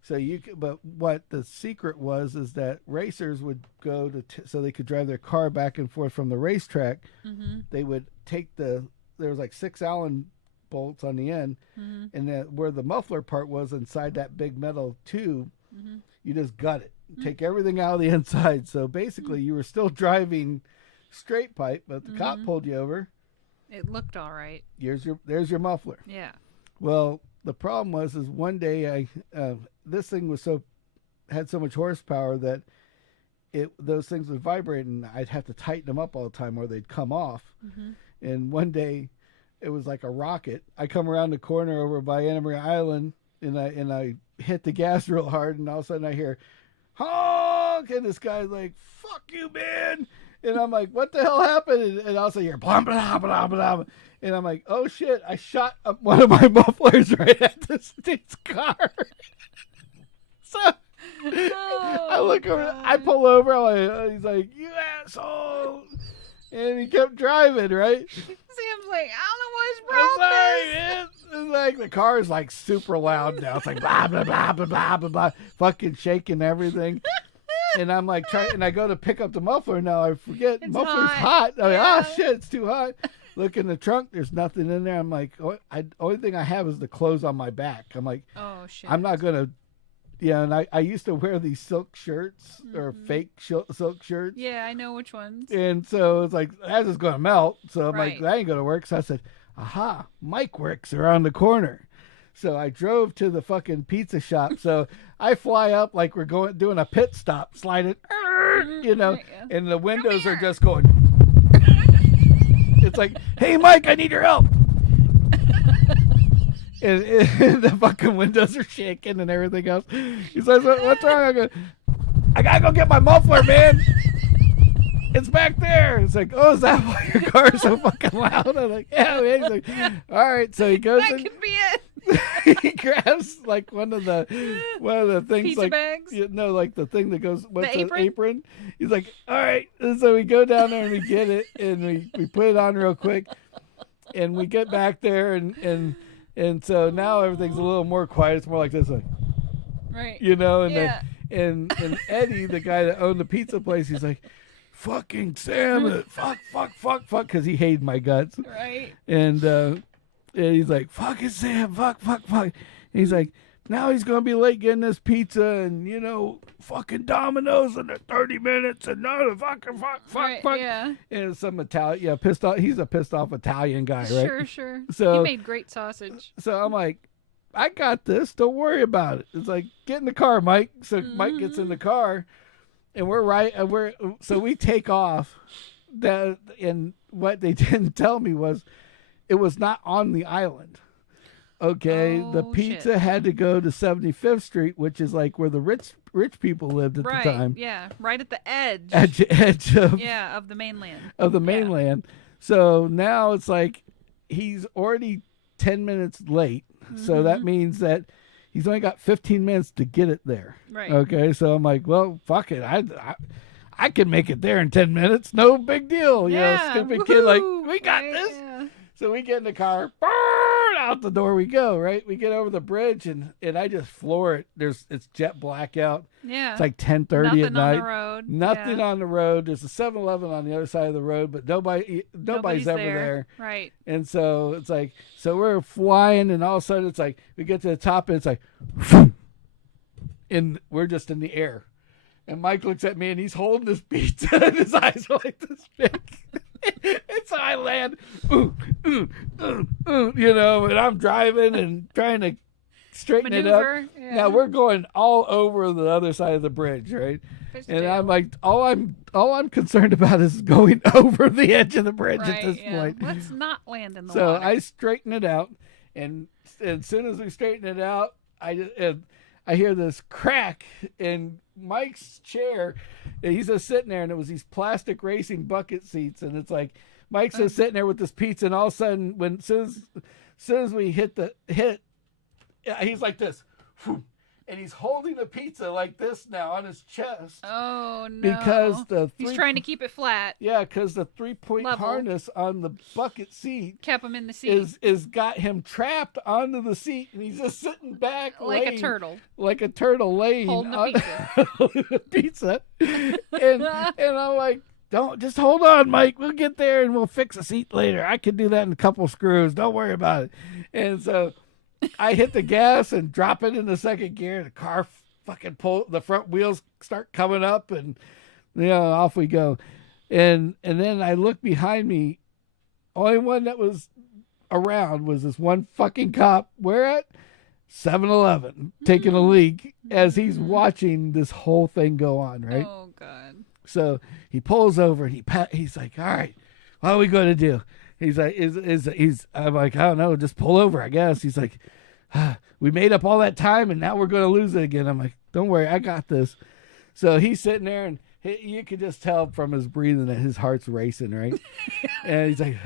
So you could, but what the secret was is that racers would go so they could drive their car back and forth from the racetrack. Mm-hmm. They would take there was like 6 Allen bolts on the end, Mm-hmm. and then where the muffler part was inside that big metal tube, Mm-hmm. you just gut it, take everything out of the inside. So basically, you were still driving straight pipe, but the cop pulled you over. It looked all right. There's your muffler. Yeah. Well, the problem was one day this thing had so much horsepower that those things would vibrate, and I'd have to tighten them up all the time or they'd come off. Mm-hmm. And one day, it was like a rocket. I come around the corner over by Anna Maria Island, and I hit the gas real hard, and all of a sudden I hear honk, and this guy's like, "Fuck you, man!" And I'm like, "What the hell happened?" And also you're blah blah blah blah, and I'm like, "Oh shit! I shot up one of my mufflers right at this dude's car." So I look over, I pull over. He's like, "You asshole!" And he kept driving, right? Sam's like, I don't know what's I'm wrong sorry, with man. It's like the car is like super loud now. It's like blah blah blah blah blah blah blah, fucking shaking everything. And I'm like and I go to pick up the muffler. Now I forget It's muffler's hot. hot. I'm Yeah. like, oh shit, it's too hot. Look in the trunk. There's nothing in there. I'm like, only thing I have is the clothes on my back. I'm like, Oh shit. I'm not gonna. Yeah, and I used to wear these silk shirts or fake silk shirts. Yeah, I know which ones. And so it's like, that's just going to melt. So I'm like, Right. that ain't going to work. So I said, aha, Mike works around the corner. So I drove to the fucking pizza shop. So I fly up like we're doing a pit stop, slide it, Right, yeah. and the windows are here. just going. It's like, hey, Mike, I need your help. And the fucking windows are shaking and everything else. He says, what's wrong? I go, I gotta go get my muffler, man. It's back there. It's like, oh, is that why your car is so fucking loud? I'm like, yeah, man. He's like, all right. So he goes That in, could be it. he grabs like one of the things, Pizza like bags? like the thing that goes, what's The the apron? He's like, all right. And so we go down there and we get it and we put it on real quick, and we get back there and so now everything's a little more quiet. It's more like this, like, Right. and Yeah. then, and Eddie, the guy that owned the pizza place, he's like, fucking Sam, fuck, because he hated my guts. Right. And he's like, fucking Sam, fuck. And he's like, now he's going to be late getting this pizza, and, fucking Domino's in 30 minutes, and no, fucking fuck. Yeah. And some Italian, pissed off. He's a pissed off Italian guy, right? Sure. So He made great sausage. So I'm like, I got this. Don't worry about it. It's like, get in the car, Mike. So Mike gets in the car, and so we take off. And what they didn't tell me was, it was not on the island. Okay, the Oh, pizza shit. had to go to 75th Street, which is like where the rich people lived at Right. the time. Yeah. Right at the edge. Edge of, Yeah, of the mainland. of the Yeah. mainland. So now it's like he's already 10 minutes late. So that means that he's only got 15 minutes to get it there. Right. Okay, so I'm like, well, fuck it. I can make it there in 10 minutes. No big deal. Yeah. Stupid kid, like, woohoo, we got right, this. Yeah. So we get in the car, out the door we go, right? We get over the bridge, and I just floor it. It's jet black out. Yeah. It's like 10:30 at Nothing night. on the road. Nothing Yeah. on the road. There's a 7-Eleven on the other side of the road, but nobody's ever there. Right. And so it's like, so we're flying, and all of a sudden it's like, we get to the top, and it's like, and we're just in the air. And Mike looks at me, and he's holding this pizza, and his eyes are like this big. And so I land, and I'm driving and trying to straighten Maneuver. it up. Yeah. Now we're going all over the other side of the bridge, right? And I'm like, all I'm concerned about is going over the edge of the bridge at this point. Let's not land in the So water. I straighten it out, and as soon as we straighten it out, I hear this crack in Mike's chair, and he's just sitting there, and it was these plastic racing bucket seats, and it's like Mike's just sitting there with this pizza, and all of a sudden, soon as we hit, he's like this, and he's holding the pizza like this now on his chest. Oh no! Because he's trying to keep it flat. Yeah, because the 3-point Level. harness on the bucket seat kept him in the seat. Is got him trapped onto the seat, and he's just sitting back like a turtle, laying holding on the pizza. and I'm like, don't, just hold on, Mike. We'll get there and we'll fix the seat later. I can do that in a couple screws. Don't worry about it. And so I hit the gas and drop it in the second gear. The car fucking the front wheels start coming up, and off we go. And then I look behind me. Only one that was around was this one fucking cop. We're at 7-Eleven taking a leak as he's watching this whole thing go on, right? Oh God. So he pulls over and he's like, all right, what are we going to do? He's like, I'm like, I don't know, just pull over, I guess. He's like, we made up all that time and now we're going to lose it again. I'm like, don't worry, I got this. So he's sitting there, and you could just tell from his breathing that his heart's racing, right? And he's like,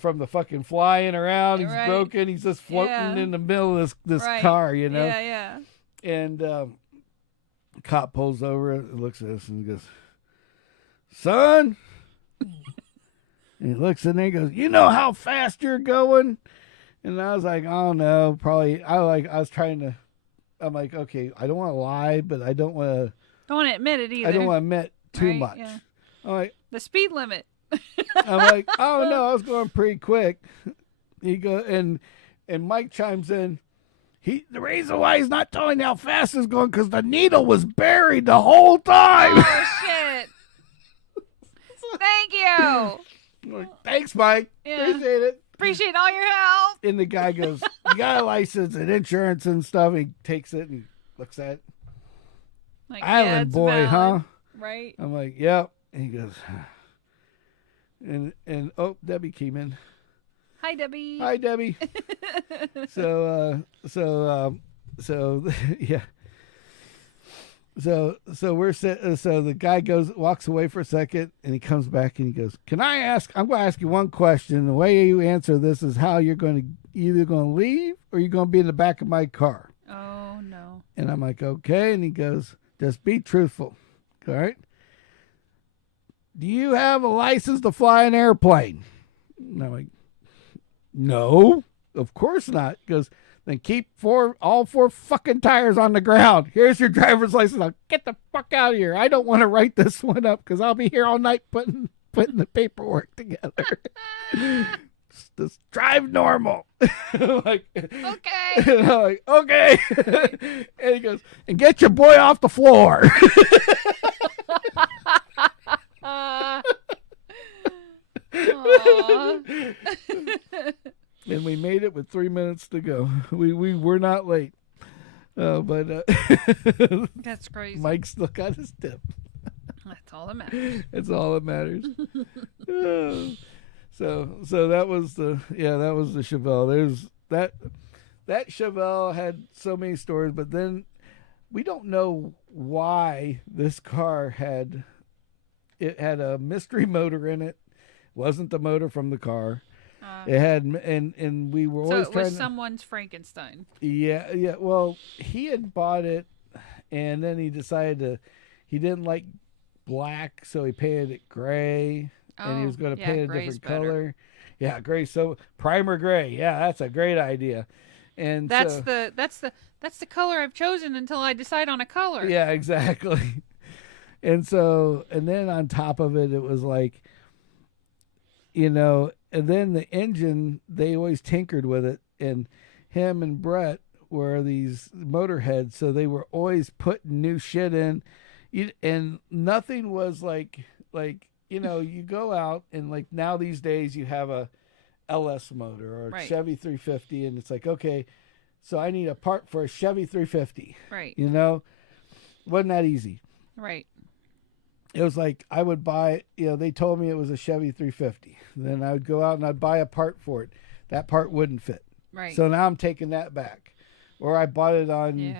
from the fucking flying around, he's broken. He's just floating in the middle of this car, Yeah. And cop pulls over, looks at us, and he goes, son. And he looks in there and goes, you know how fast you're going? And I was like, oh no, probably. I'm like, okay, I don't want to lie, but I don't want to admit it either. I don't want to admit too much. Yeah. I'm like, the speed limit. I'm like, oh no, I was going pretty quick. And Mike chimes in. The reason why he's not telling you how fast he's going because the needle was buried the whole time. Oh shit! Thank you. Like, thanks, Mike. Yeah. Appreciate it. Appreciate all your help. And the guy goes, you got a license and insurance and stuff. He takes it and looks at it. Like, Island boy, valid. huh? Right. I'm like, yep. And he goes, and oh, Debbie came in. Hi, Debbie. Hi, Debbie. So yeah. So we're so the guy walks away for a second, and he comes back and he goes, I'm going to ask you one question. The way you answer this is how you're either going to leave or you're going to be in the back of my car. Oh no. And I'm like, okay. And he goes, just be truthful. All right. Do you have a license to fly an airplane? And I'm like, no, of course not. He goes, then keep all four fucking tires on the ground. Here's your driver's license. I'll get the fuck out of here. I don't want to write this one up because I'll be here all night putting the paperwork together. Just drive normal. Like, okay. And I'm like, okay. And he goes, and get your boy off the floor. And we made it with 3 minutes to go. We were not late. But that's crazy. Mike still got his tip. That's all that matters. It's all that matters. So that was the Chevelle. There's that Chevelle had so many stories, but then we don't know why this car had a mystery motor in it. Wasn't the motor from the car. It had, and we were always trying. So it was someone's Frankenstein. Yeah. Well, he had bought it, and then he decided he didn't like black, so he painted it gray, and he was going to paint a different color. Yeah, gray. So primer gray. Yeah, that's a great idea. And that's the color I've chosen until I decide on a color. Yeah, exactly. And then on top of it, it was like, and then the engine, they always tinkered with it. And him and Brett were these motorheads, so they were always putting new shit in. And nothing was like you go out and like now these days you have a LS motor or a Chevy 350, and it's like, okay, so I need a part for a Chevy 350. Right. Wasn't that easy. Right. It was like I would buy, they told me it was a Chevy 350. Then I would go out and I'd buy a part for it. That part wouldn't fit. Right. So now I'm taking that back. Or I bought it on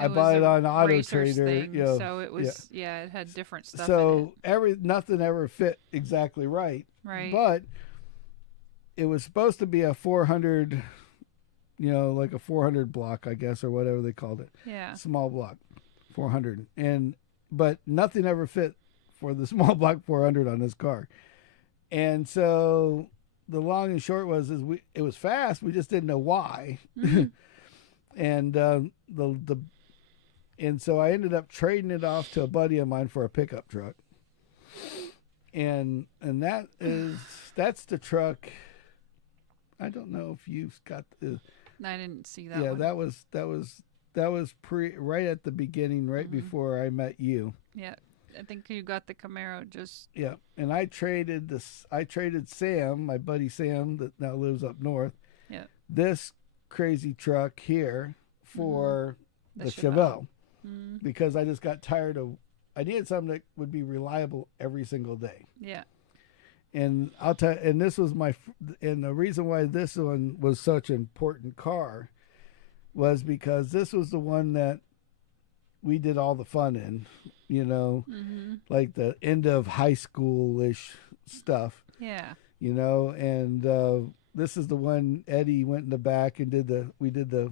I bought it on Auto Racers Trader. thing, You know, so it was it had different stuff. so in nothing ever fit exactly right. right. But it was supposed to be a 400, like a 400 block, I guess, or whatever they called it. Yeah. Small block, 400, but nothing ever fit for the small block 400 on this car, and so the long and short was it was fast. We just didn't know why, and and so I ended up trading it off to a buddy of mine for a pickup truck, and that's the truck. I don't know if you've got the. I didn't see that. Yeah, one. that was right at the beginning, right before I met you. Yeah, I think you got the Camaro just. Yeah, and I traded Sam, my buddy Sam, that now lives up north. Yeah. This crazy truck here for the Chevelle, because I just got tired of. I needed something that would be reliable every single day. Yeah. And I'll tell. And this was and the reason why this one was such an important car was because this was the one that we did all the fun in, like the end of high school-ish stuff. Yeah. And this is the one Eddie went in the back and we did the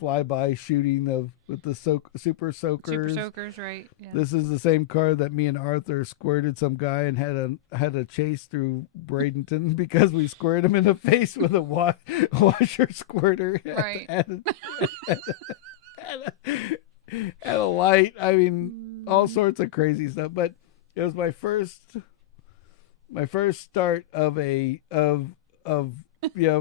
flyby shooting with the super soakers. Super soakers, right? Yeah. This is the same car that me and Arthur squirted some guy and had a chase through Bradenton because we squirted him in the face with a washer squirter. Right. At a light. I mean, all sorts of crazy stuff. But it was my first start of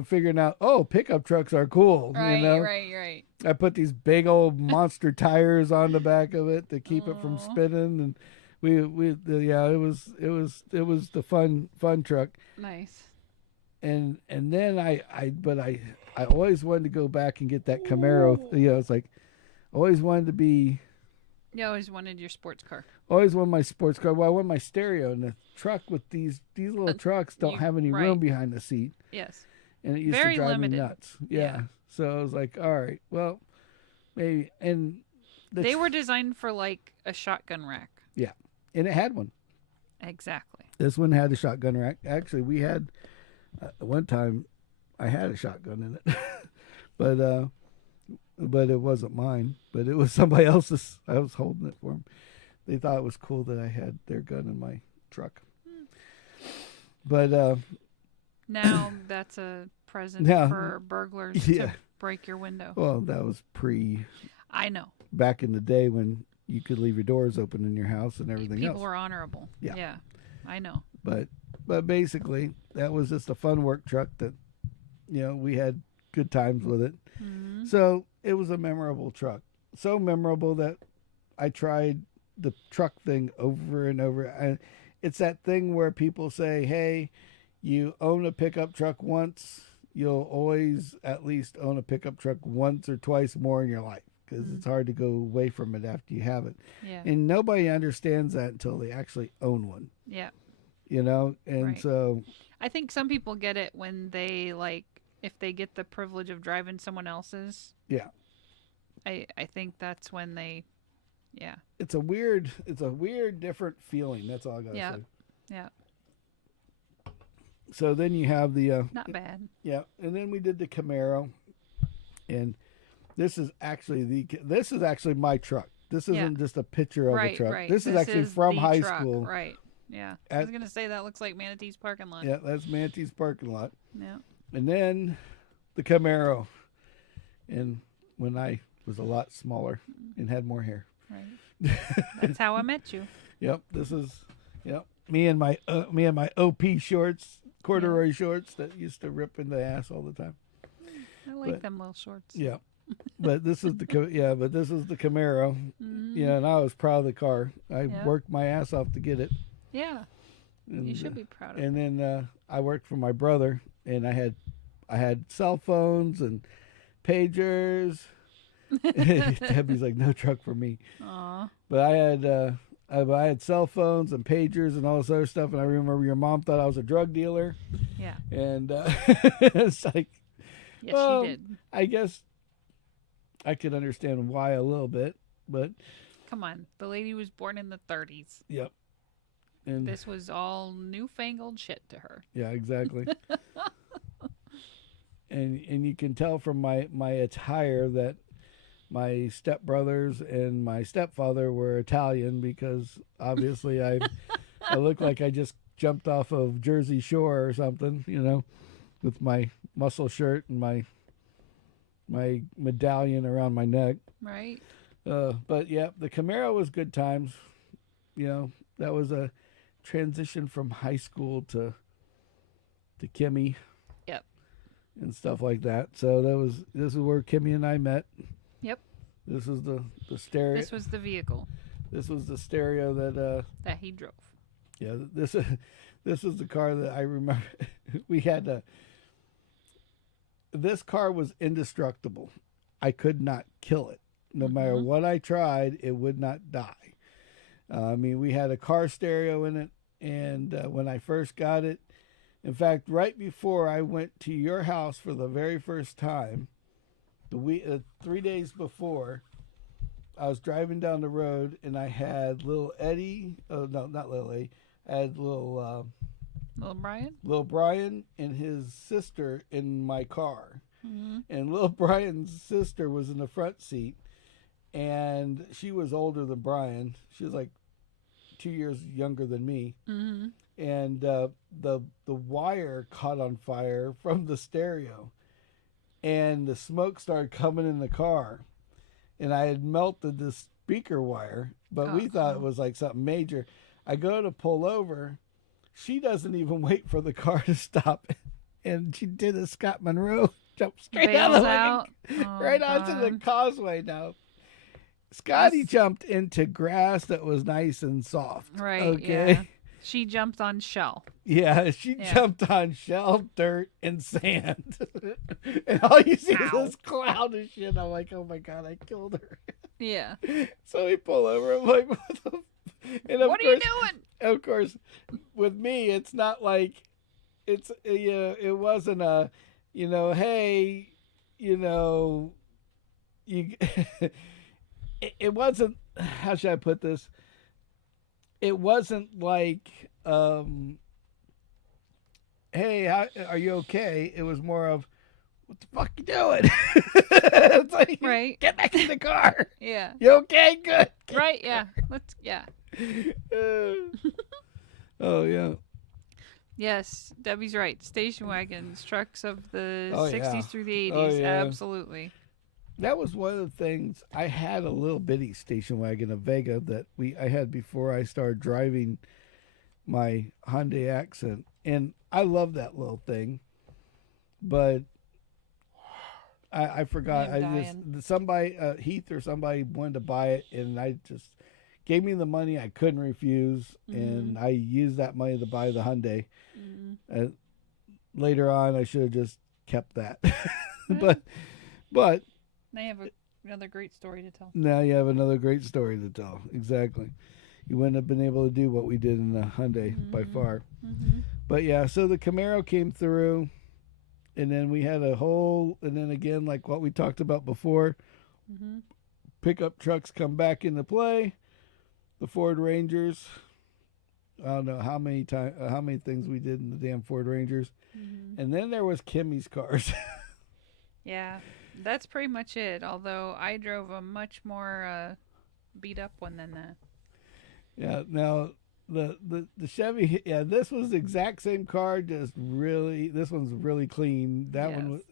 figuring out, pickup trucks are cool. Right, right. I put these big old monster tires on the back of it to keep it from spinning, and it was the fun truck. Nice. And then I always wanted to go back and get that Camaro. It's like always wanted to be. You always wanted your sports car. Always wanted my sports car. Well, I want my stereo, and the truck with these little trucks don't have any room behind the seat. Yes. And it used to drive me nuts. Yeah. So I was like, all right, well, maybe. And they were designed for like a shotgun rack. Yeah. And it had one. Exactly. This one had a shotgun rack. Actually, we had, one time, I had a shotgun in it. but it wasn't mine. But it was somebody else's. I was holding it for them. They thought it was cool that I had their gun in my truck. But now that's a present for burglars to break your window. Well, that was I know. Back in the day when you could leave your doors open in your house and everything else. People were honorable. Yeah. I know. But basically, that was just a fun work truck that, we had good times with it. Mm-hmm. So it was a memorable truck. So memorable that I tried the truck thing over and over. And it's that thing where people say, hey, you own a pickup truck once, you'll always at least own a pickup truck once or twice more in your life, because it's hard to go away from it after you have it. Yeah. And nobody understands that until they actually own one. Yeah. And so I think some people get it when they if they get the privilege of driving someone else's. Yeah. I think that's when they, It's a weird, different feeling. That's all I gotta say. Yeah. So then you have the not bad. Yeah, and then we did the Camaro, and this is actually my truck. This isn't just a picture of a truck. Right. This is actually from high school. Right. Yeah. I was gonna say that looks like Manatee's parking lot. Yeah, that's Manatee's parking lot. Yeah. And then the Camaro, and when I was a lot smaller and had more hair. Right. That's how I met you. Yep. This is me and my OP shorts. Corduroy shorts that used to rip in the ass all the time. I like them little shorts. Yeah, but this is the Camaro. Mm-hmm. Yeah, and I was proud of the car. I worked my ass off to get it. Yeah, and, you should be proud of it. And then I worked for my brother, and I had cell phones and pagers. Debbie's like, no truck for me. Aww. But I had cell phones and pagers and all this other stuff, and I remember your mom thought I was a drug dealer. Yeah. And it's like, yes, she did. I guess I could understand why a little bit, but Come on, the lady was born in the 30s. yep. And This was all newfangled shit to her. yeah, exactly. and you can tell from my attire that my stepbrothers and my stepfather were Italian, because obviously I look like I just jumped off of Jersey Shore or something, with my muscle shirt and my medallion around my neck. Right. But yeah, the Camaro was good times. That was a transition from high school to Kimmy. Yep. And stuff like that. So this is where Kimmy and I met. Yep. This was the stereo. This was the vehicle This was the stereo that he drove. Yeah, this was the car that I remember. We had this car was indestructible. I could not kill it. No matter what I tried, it would not die. We had a car stereo in it, and when I first got it, in fact, right before I went to your house for the very first time, 3 days before, I was driving down the road, and I had little Eddie. Oh no, not little Eddie. I had little Brian. Little Brian and his sister in my car, Mm-hmm. and little Brian's sister was in the front seat, and she was older than Brian. She was like 2 years younger than me. Mm-hmm. And the wire caught on fire from the stereo, and the smoke started coming in the car, and I had melted the speaker wire, but we thought it was like something major. I go to pull over. She doesn't even wait for the car to stop, and she did a Scott Monroe, jumped straight out right onto the causeway. Now, Scotty jumped into grass that was nice and soft. Right. Okay. Yeah. She jumped on shell. Yeah, she jumped on shell, dirt, and sand. And all you see is this cloud of shit. I'm like, oh my God, I killed her. Yeah. So we pull over. I'm like, what the? And what are you doing? Of course, with me, it's not like it wasn't a, hey, you. It wasn't. How should I put this? It wasn't like, hey, are you okay? It was more of, what the fuck you doing? It's like, right. Get back in the car. Yeah. You okay? Good. Right. Yeah. Yeah. Oh, yeah. Yes, Debbie's right. Station wagons, trucks of the 60s through the 80s. Oh, yeah. Absolutely. That was one of the things. I had a little bitty station wagon, a Vega, that I had before I started driving my Hyundai Accent, and I love that little thing. But I forgot. Somebody Heath or somebody wanted to buy it, and I just gave me the money I couldn't refuse, and I used that money to buy the Hyundai. Later on, I should have just kept that, but. They have another great story to tell. Now you have another great story to tell. Exactly. You wouldn't have been able to do what we did in the Hyundai by far. Mm-hmm. But yeah, so the Camaro came through, and then we had and then again, like what we talked about before, pickup trucks come back into play. The Ford Rangers. I don't know how many things we did in the damn Ford Rangers. Mm-hmm. And then there was Kimmy's cars. Yeah. That's pretty much it, although I drove a much more beat up one than that. Yeah, now the Chevy, this was the exact same car, just really, this one's really clean. That one was,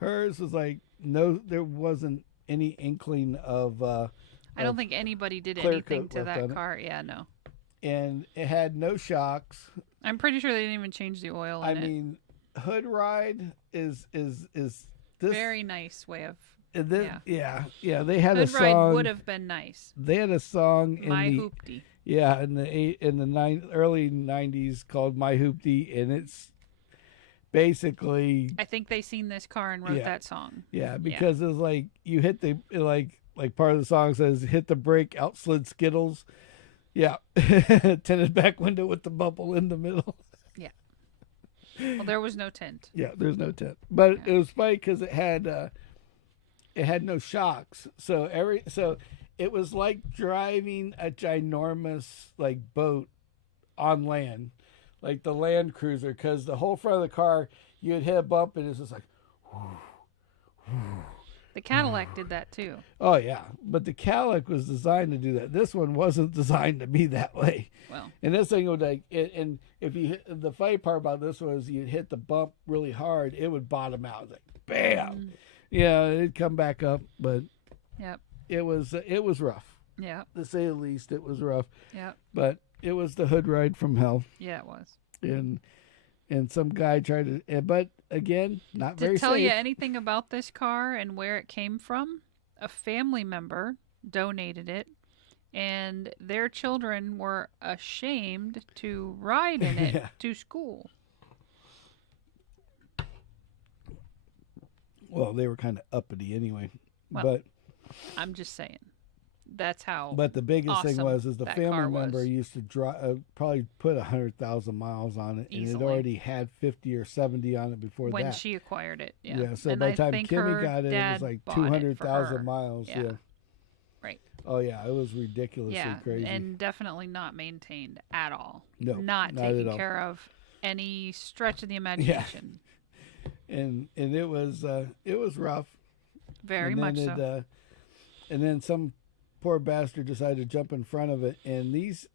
hers was like, no, there wasn't any inkling of I don't think anybody did anything to that car. Yeah, no. And it had no shocks. I'm pretty sure they didn't even change the oil in it. I mean, hood ride is very nice way of they had Hood a song. Ride would have been nice. They had a song in My Hoopty. Yeah, in the early 90s called My Hoopty, and it's basically, I think they seen this car and wrote that song. Yeah, because it's like you hit the like part of the song says hit the brake, out slid Skittles. Yeah. Tinted back window with the bubble in the middle. Yeah. Well, there was no tint. Yeah, there's no tint. But it was funny because it had it had no shocks. So it was like driving a ginormous like boat on land, like the Land Cruiser, because the whole front of the car, you'd hit a bump and it's just like, The Cadillac did that too. oh yeah. But the Cadillac was designed to do that. This one wasn't designed to be that way. Well, And this thing would like, and if you hit, the funny part about this was you'd hit the bump really hard, it would bottom out, like bam. Yeah, it'd come back up, but yep, it was rough. yep, To say the least, it was rough. yep, But it was the hood ride from hell, yeah, it was. and some guy tried to, but again, not very To tell safe. you anything about this car and where it came from, a family member donated it, and their children were ashamed to ride in it Yeah. to school. Well, they were kind of uppity anyway, Well, but I'm just saying. That's how. the biggest thing awesome was is the that family car member was. used to probably put 100,000 miles on it, and it Easily. already had 50 or 70 on it before when that. she acquired it. Yeah. Yeah, so And by I the time think Kimmy her got it, it dad was like bought it for 200,000 her. miles. Yeah. Yeah. Right. Oh yeah, it was ridiculously Yeah, crazy. and definitely not maintained at all. No, not not at taken all. care of any stretch of the imagination. and it was rough. Very and much then so. And then some poor bastard decided to jump in front of it, and this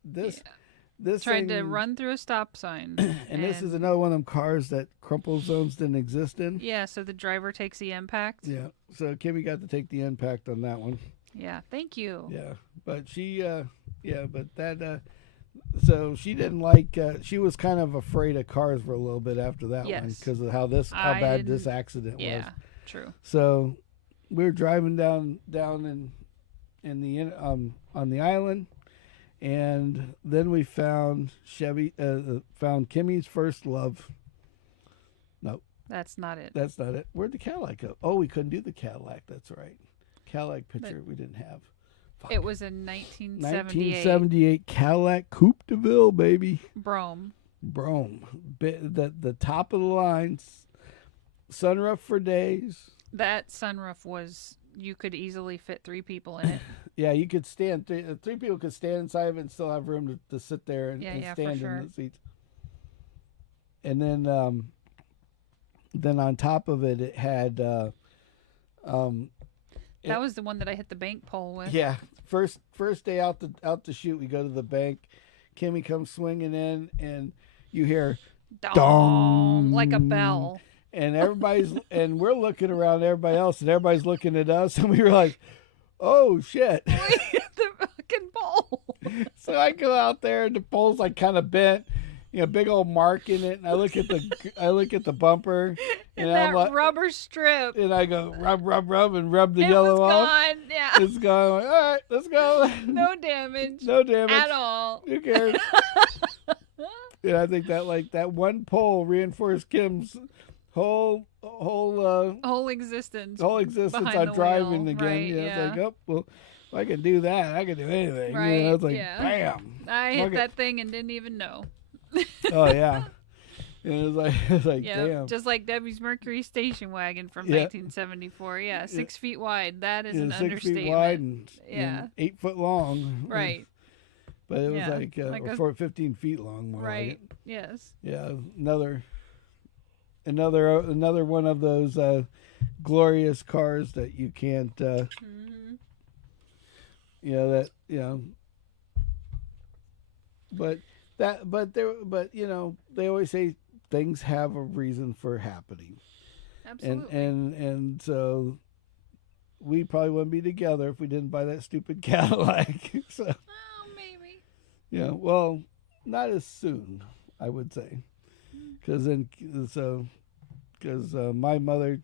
Tried to thing- run through a stop sign. and this is another one of them cars that crumple zones didn't exist in. Yeah, so the driver takes the impact. Yeah, so Kimmy got to take the impact on that one. Yeah, thank you. Yeah, but she, but that, so she didn't like. She was kind of afraid of cars for a little bit after that one Yes. because of how I bad this didn't- accident was. Yeah, true. So we were driving down in the on the island, and then we found found Kimmy's first love. No, That's not it. that's not it. Where'd the Cadillac go? Oh, we couldn't do the Cadillac. That's right. Cadillac picture we didn't have. Fuck. It was in 1978. 1978 Cadillac Coupe de Ville, baby. Brome. Brome. The top of the line. Sunroof for days. That sunroof was, you could easily fit 3 people in it. Yeah, you could stand. Three people could stand inside of it and still have room to sit there and, Yeah, and yeah, for stand sure. in the seats. And then on top of it, it had. That was the one that I hit the bank pole with. Yeah, first day out the shoot, we go to the bank. Kimmy comes swinging in, and you hear Dong, like a bell. and everybody's and we're looking around at everybody else, and everybody's looking at us, and we were like, "Oh shit!" We hit the fucking pole. So I go out there, and the pole's like kind of bent, big old mark in it, and I look at the bumper, And and that I'm like, rubber strip. and I go rub, and rub the It yellow was off. gone. Yeah. It's gone. All right, let's go. No damage. No damage At all. Who cares? Yeah, I think that one pole reinforced Kim's whole existence. existence behind on the driving wheel, again. right, It's yeah. like, oh well, if I can do that, I can do anything. Right, It's like yeah. bam. I Fuck hit it. that thing and didn't even know. Oh yeah. And it was like Yeah, damn. just like Debbie's Mercury station wagon from Yeah. 1974. Yeah, 6 feet wide. That is an 6 understatement. feet wide and Yeah. 8 foot long. Right. But it was Yeah, like, like a- for 15 feet long. More like Right. it. Yes. Yeah, another one of those glorious cars that you can't, Mm-hmm. but they always say things have a reason for happening, Absolutely. and so we probably wouldn't be together if we didn't buy that stupid Cadillac. So Oh, maybe. yeah, well, not as soon, I would say, because my mother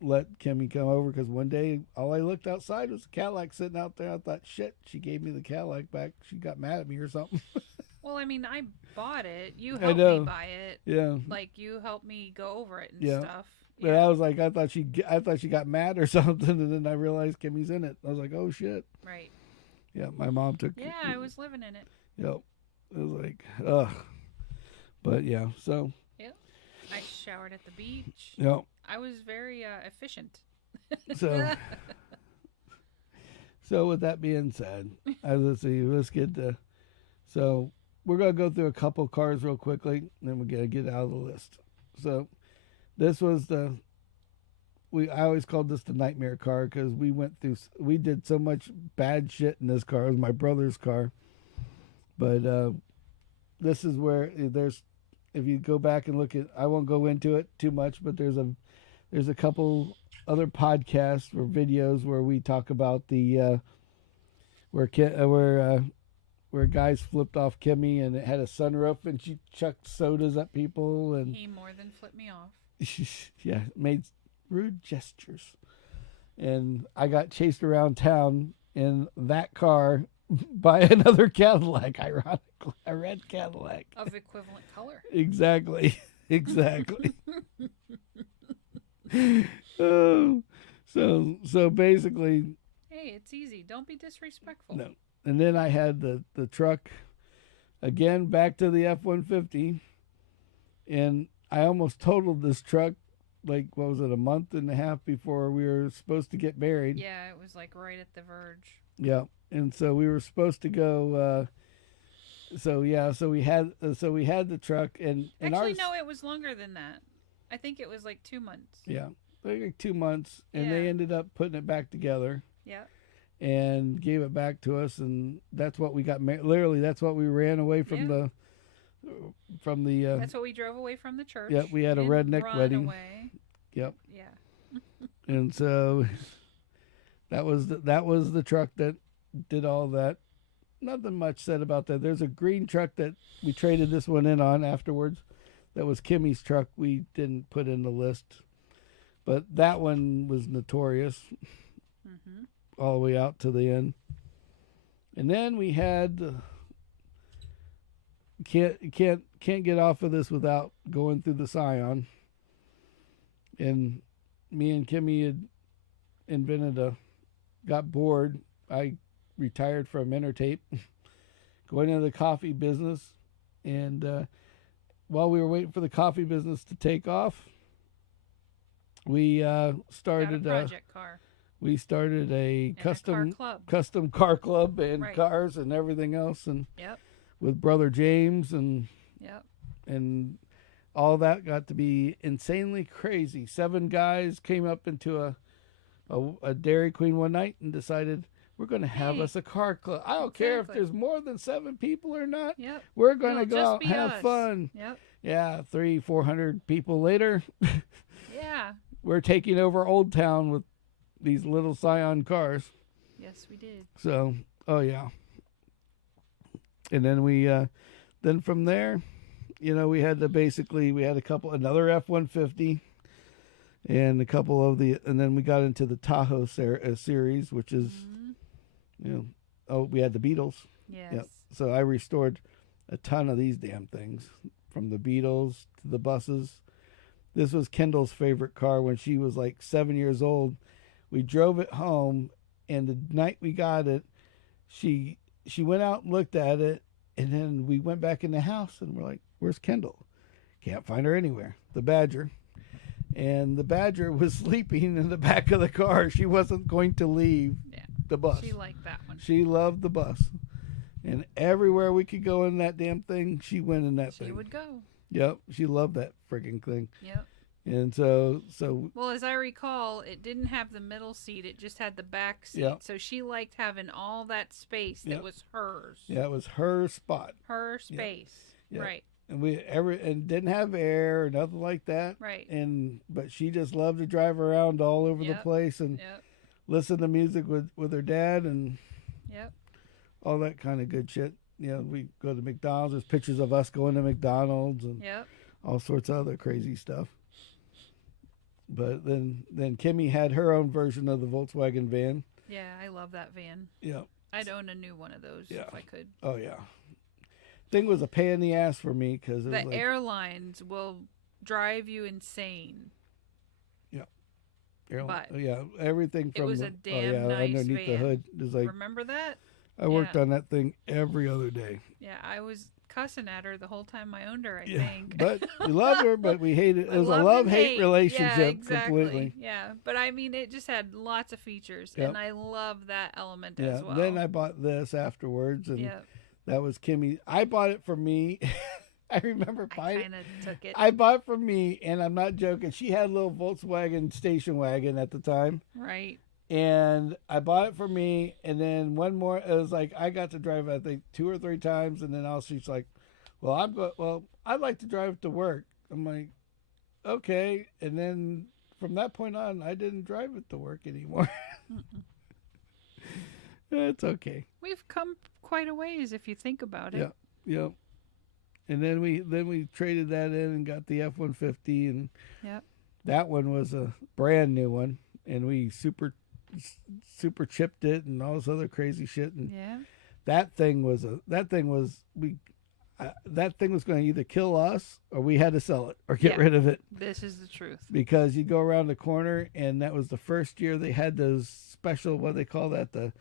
let Kimmy come over because one day all I looked outside was a Cadillac sitting out there. I thought, shit, she gave me the Cadillac back. She got mad at me or something. Well, I mean, I bought it. You I helped know. me buy it. Yeah, Like, you helped me go over it and Yeah. stuff. but I was like, I thought she got mad or something, and then I realized Kimmy's in it. I was like, oh shit. Right. Yeah, my mom took. Yeah, I was living in it. Yep. It was like, ugh. But yeah, so I showered at the beach. yep. I was very efficient. So, so with that being said, let's see. Let's get to. So we're gonna go through a couple cars real quickly, and then we're gonna get out of the list. So this was I always called this the nightmare car because we did so much bad shit in this car. It was my brother's car, but this is where if you go back and look at, I won't go into it too much, but there's a couple other podcasts or videos where we talk about the where guys flipped off Kimmy and it had a sunroof and she chucked sodas at people and he more than flipped me off. Yeah, made rude gestures, and I got chased around town in that car by another Cadillac, ironically, a red Cadillac of equivalent color. Exactly. So basically, hey, it's easy. Don't be disrespectful. No. And then I had the truck again, back to the F-150, and I almost totaled this truck. Like, what was it, a month and a half before we were supposed to get married? Yeah, it was like right at the verge. Yeah, and so we were supposed to go. So we had the truck, and actually no, it was longer than that. I think it was like 2 months. Yeah, like 2 months, and they ended up putting it back together. Yeah. And gave it back to us, and that's what we got. Literally, that's what we ran away from the. That's what we drove away from the church. Yep, we had a redneck wedding. Away. Yep. Yeah. And so that was the truck that did all that. Nothing much said about that. There's a green truck that we traded this one in on afterwards. That was Kimmy's truck. We didn't put in the list, but that one was notorious. Mm-hmm. All the way out to the end. And then we had can't get off of this without going through the Scion. And me and Kimmy had got bored. I retired from Intertape, going into the coffee business, and while we were waiting for the coffee business to take off, we started got a project car. We started a custom car club and cars and everything else, and with Brother James and all that got to be insanely crazy. 7 guys came up into a Dairy Queen one night and decided we're going to have us a car club. I don't care if there's more than 7 people or not. Yep. We're going to go out and have fun. Yep. Yeah, 300-400 people later. Yeah. We're taking over Old Town with these little Scion cars. Yes, we did. So, oh yeah. And then then from there, we had another F-150 and a couple of and then we got into the Tahoe series, which is, we had the Beetles. Yes. Yep. So I restored a ton of these damn things, from the Beetles to the buses. This was Kendall's favorite car when she was like 7 years old. We drove it home, and the night we got it, she went out and looked at it, and then we went back in the house, and we're like, where's Kendall? Can't find her anywhere. The Badger. And the Badger was sleeping in the back of the car. She wasn't going to leave the bus. She liked that one. She loved the bus. And everywhere we could go in that damn thing, she went in that thing. She would go. Yep. She loved that friggin' thing. Yep. And so well, as I recall, it didn't have the middle seat; it just had the back seat. Yep. So she liked having all that space that was hers. Yeah, it was her spot. Her space, yep. Right? And and didn't have air or nothing like that. Right. But she just loved to drive around all over the place and listen to music with her dad and all that kind of good shit. We go to McDonald's. There's pictures of us going to McDonald's and all sorts of other crazy stuff. But then Kimmy had her own version of the Volkswagen van. Yeah, I love that van. Yeah. I'd own a new one of those if I could. Oh, yeah. Thing was a pain in the ass for me because the airlines will drive you insane. Yeah. But everything from it was a damn nice underneath van. The hood. It was like, remember that? I worked on that thing every other day. Yeah, I was cussing at her the whole time I owned her, I think. But we loved her, but we hated it. It was a love-hate relationship, yeah, exactly. completely. Yeah, but I mean, it just had lots of features, Yep. and I love that element as well. Then I bought this afterwards, and Yep. that was Kimmy. I bought it for me. I remember buying I kind of took it. I bought it for me, and I'm not joking. She had a little Volkswagen station wagon at the time. Right. And I bought it for me, and then one more. It was like I got to drive, I think, 2 or 3 times, and then also she's like, "Well, I'd like to drive it to work." I'm like, "Okay," and then from that point on, I didn't drive it to work anymore. It's okay. We've come quite a ways if you think about it. Yeah. And then we traded that in and got the F-150, and that one was a brand new one, and we super chipped it and all this other crazy shit, and that thing was going to either kill us or we had to sell it or get rid of it. This is the truth, because you go around the corner, and that was the first year they had those special, what they call that, the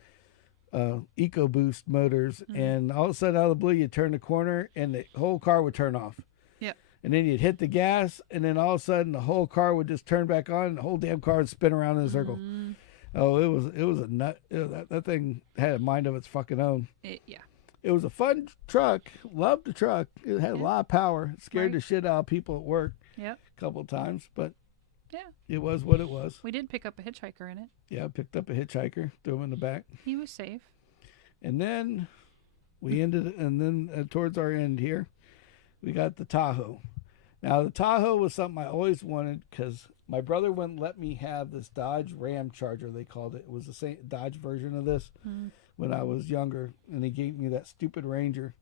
EcoBoost motors, and all of a sudden out of the blue you turn the corner and the whole car would turn off. And then you'd hit the gas, and then all of a sudden the whole car would just turn back on, and the whole damn car would spin around in a circle. Oh, it was a nut. That thing had a mind of its fucking own. It was a fun truck. Loved the truck. It had a lot of power. Scared the shit out of people at work. A couple of times, but it was what it was. We did pick up a hitchhiker in it. Yeah, picked up a hitchhiker, threw him in the back. He was safe. And then towards our end here, we got the Tahoe. Now, the Tahoe was something I always wanted because my brother wouldn't let me have this Dodge Ram Charger, they called it. It was the same Dodge version of this when I was younger, and he gave me that stupid Ranger.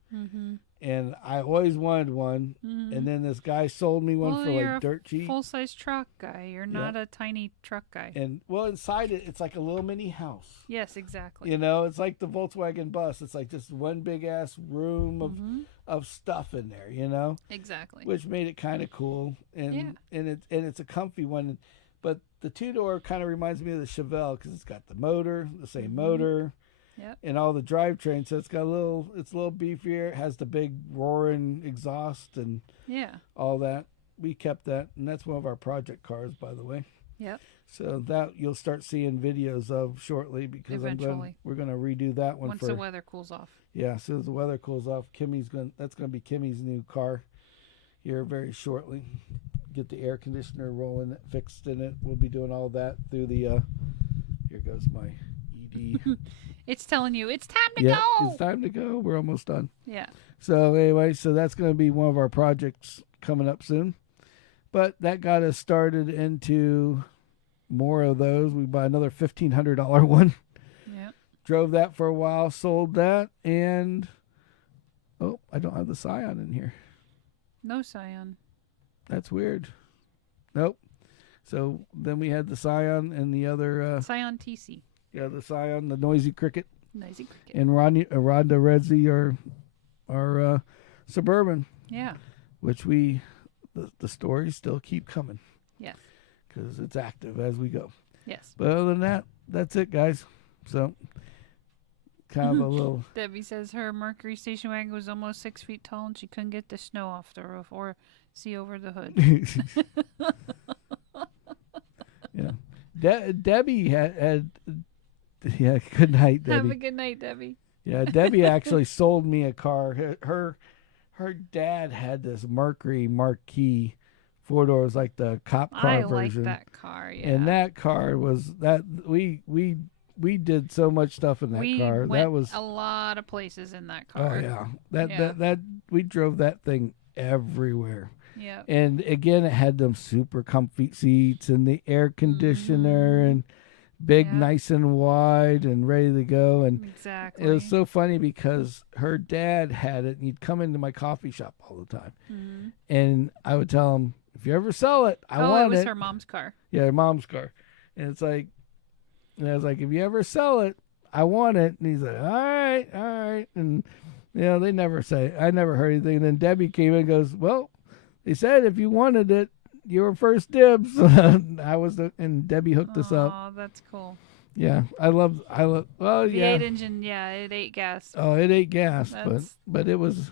And I always wanted one, and then this guy sold me one for like dirt cheap. Full-size truck guy. You're not a tiny truck guy. And, well, inside it's like a little mini house. Yes, exactly. You know, it's like the Volkswagen bus. It's like just one big-ass room of stuff in there, you know? Exactly. Which made it kind of cool. And it's a comfy one. But the two-door kind of reminds me of the Chevelle because it's got the motor, the same motor. And all the drivetrain, so it's a little beefier. It has the big roaring exhaust and all that. We kept that, and that's one of our project cars, by the way. So that you'll start seeing videos of shortly because we're gonna redo that one once the weather cools off. Yeah, as soon as the weather cools off, that's gonna be Kimmy's new car here very shortly. Get the air conditioner rolling, fixed in it. We'll be doing all that through the. Here goes my ED. It's telling you it's time to go. It's time to go. We're almost done. Yeah. So anyway, that's going to be one of our projects coming up soon. But that got us started into more of those. We bought another $1,500 one. Yeah. Drove that for a while, sold that, and I don't have the Scion in here. No Scion. That's weird. Nope. So then we had the Scion and the other Scion TC. Yeah, the Scion, the Noisy Cricket. Noisy Cricket. And Rhonda Redzi, our Suburban. Yeah. Which the stories still keep coming. Yes. Because it's active as we go. Yes. But other than that, that's it, guys. So, kind of a little... Debbie says her Mercury station wagon was almost 6 feet tall and she couldn't get the snow off the roof or see over the hood. Yeah. Debbie had yeah, good night, Debbie. Have a good night, Debbie. Yeah, Debbie actually sold me a car. Her dad had this Mercury Marquis 4-door. It was like the cop car version. I like that car, yeah. And that car was that we did so much stuff in that car. Went that was a lot of places in that car. Oh yeah. That we drove that thing everywhere. Yeah. And again, it had them super comfy seats and the air conditioner and big, nice and wide and ready to go. And exactly. It was so funny because her dad had it, and he'd come into my coffee shop all the time. And I would tell him, if you ever sell it, I want it. Oh, it was her mom's car. Yeah, her mom's car. And it's like, and I was like, if you ever sell it, I want it. And he's like, all right. And, they never say, I never heard anything. And then Debbie came in and goes, well, they said if you wanted it, you were first dibs. And Debbie hooked us up. Oh, that's cool. Yeah, I love. Well, the 8 engine, it ate gas. Oh, it ate gas, but it was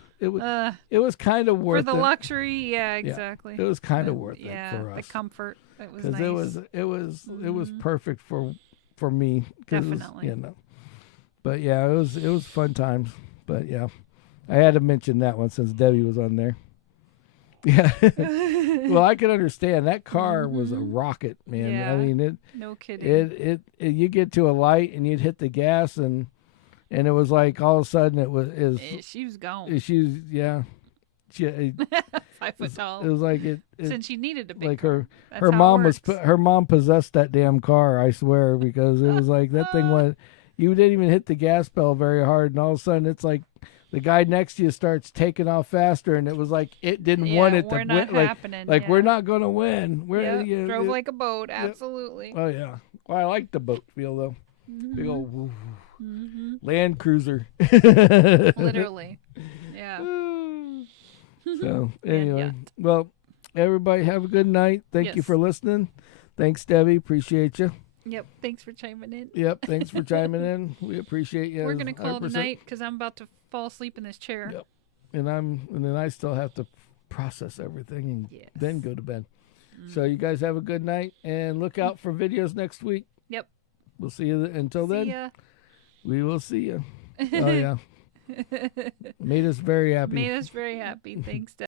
it was kind of worth for the it. luxury. Yeah, exactly. It was kind of worth yeah, it for us. the comfort. It was because nice. it was perfect for me. Definitely. It was, but yeah, it was fun times. But yeah, I had to mention that one since Debbie was on there. Yeah. Well, I can understand that car was a rocket, man. Yeah. I mean, no kidding. It you get to a light and you'd hit the gas and it was like all of a sudden she was gone. She was She, 5 foot tall. it was like it since she needed a big like car. her mom possessed that damn car, I swear, because it was like that thing went. You didn't even hit the gas pedal very hard, and all of a sudden it's like the guy next to you starts taking off faster, and it was like it didn't want it to win. Like we're not going to win. We're drove like a boat, absolutely. Oh yeah, well I like the boat feel though. Big old Land Cruiser. Literally, yeah. So anyway, well, everybody have a good night. Thank you for listening. Thanks, Debbie. Appreciate you. Yep. Thanks for chiming in. Yep. Thanks for chiming in. We appreciate you. We're gonna call it a night because I'm about to fall asleep in this chair. Yep. And then I still have to process everything and then go to bed. So you guys have a good night and look out for videos next week. Yep. We'll see you. Until then, we will see you. Oh yeah. Made us very happy. Thanks, Deb.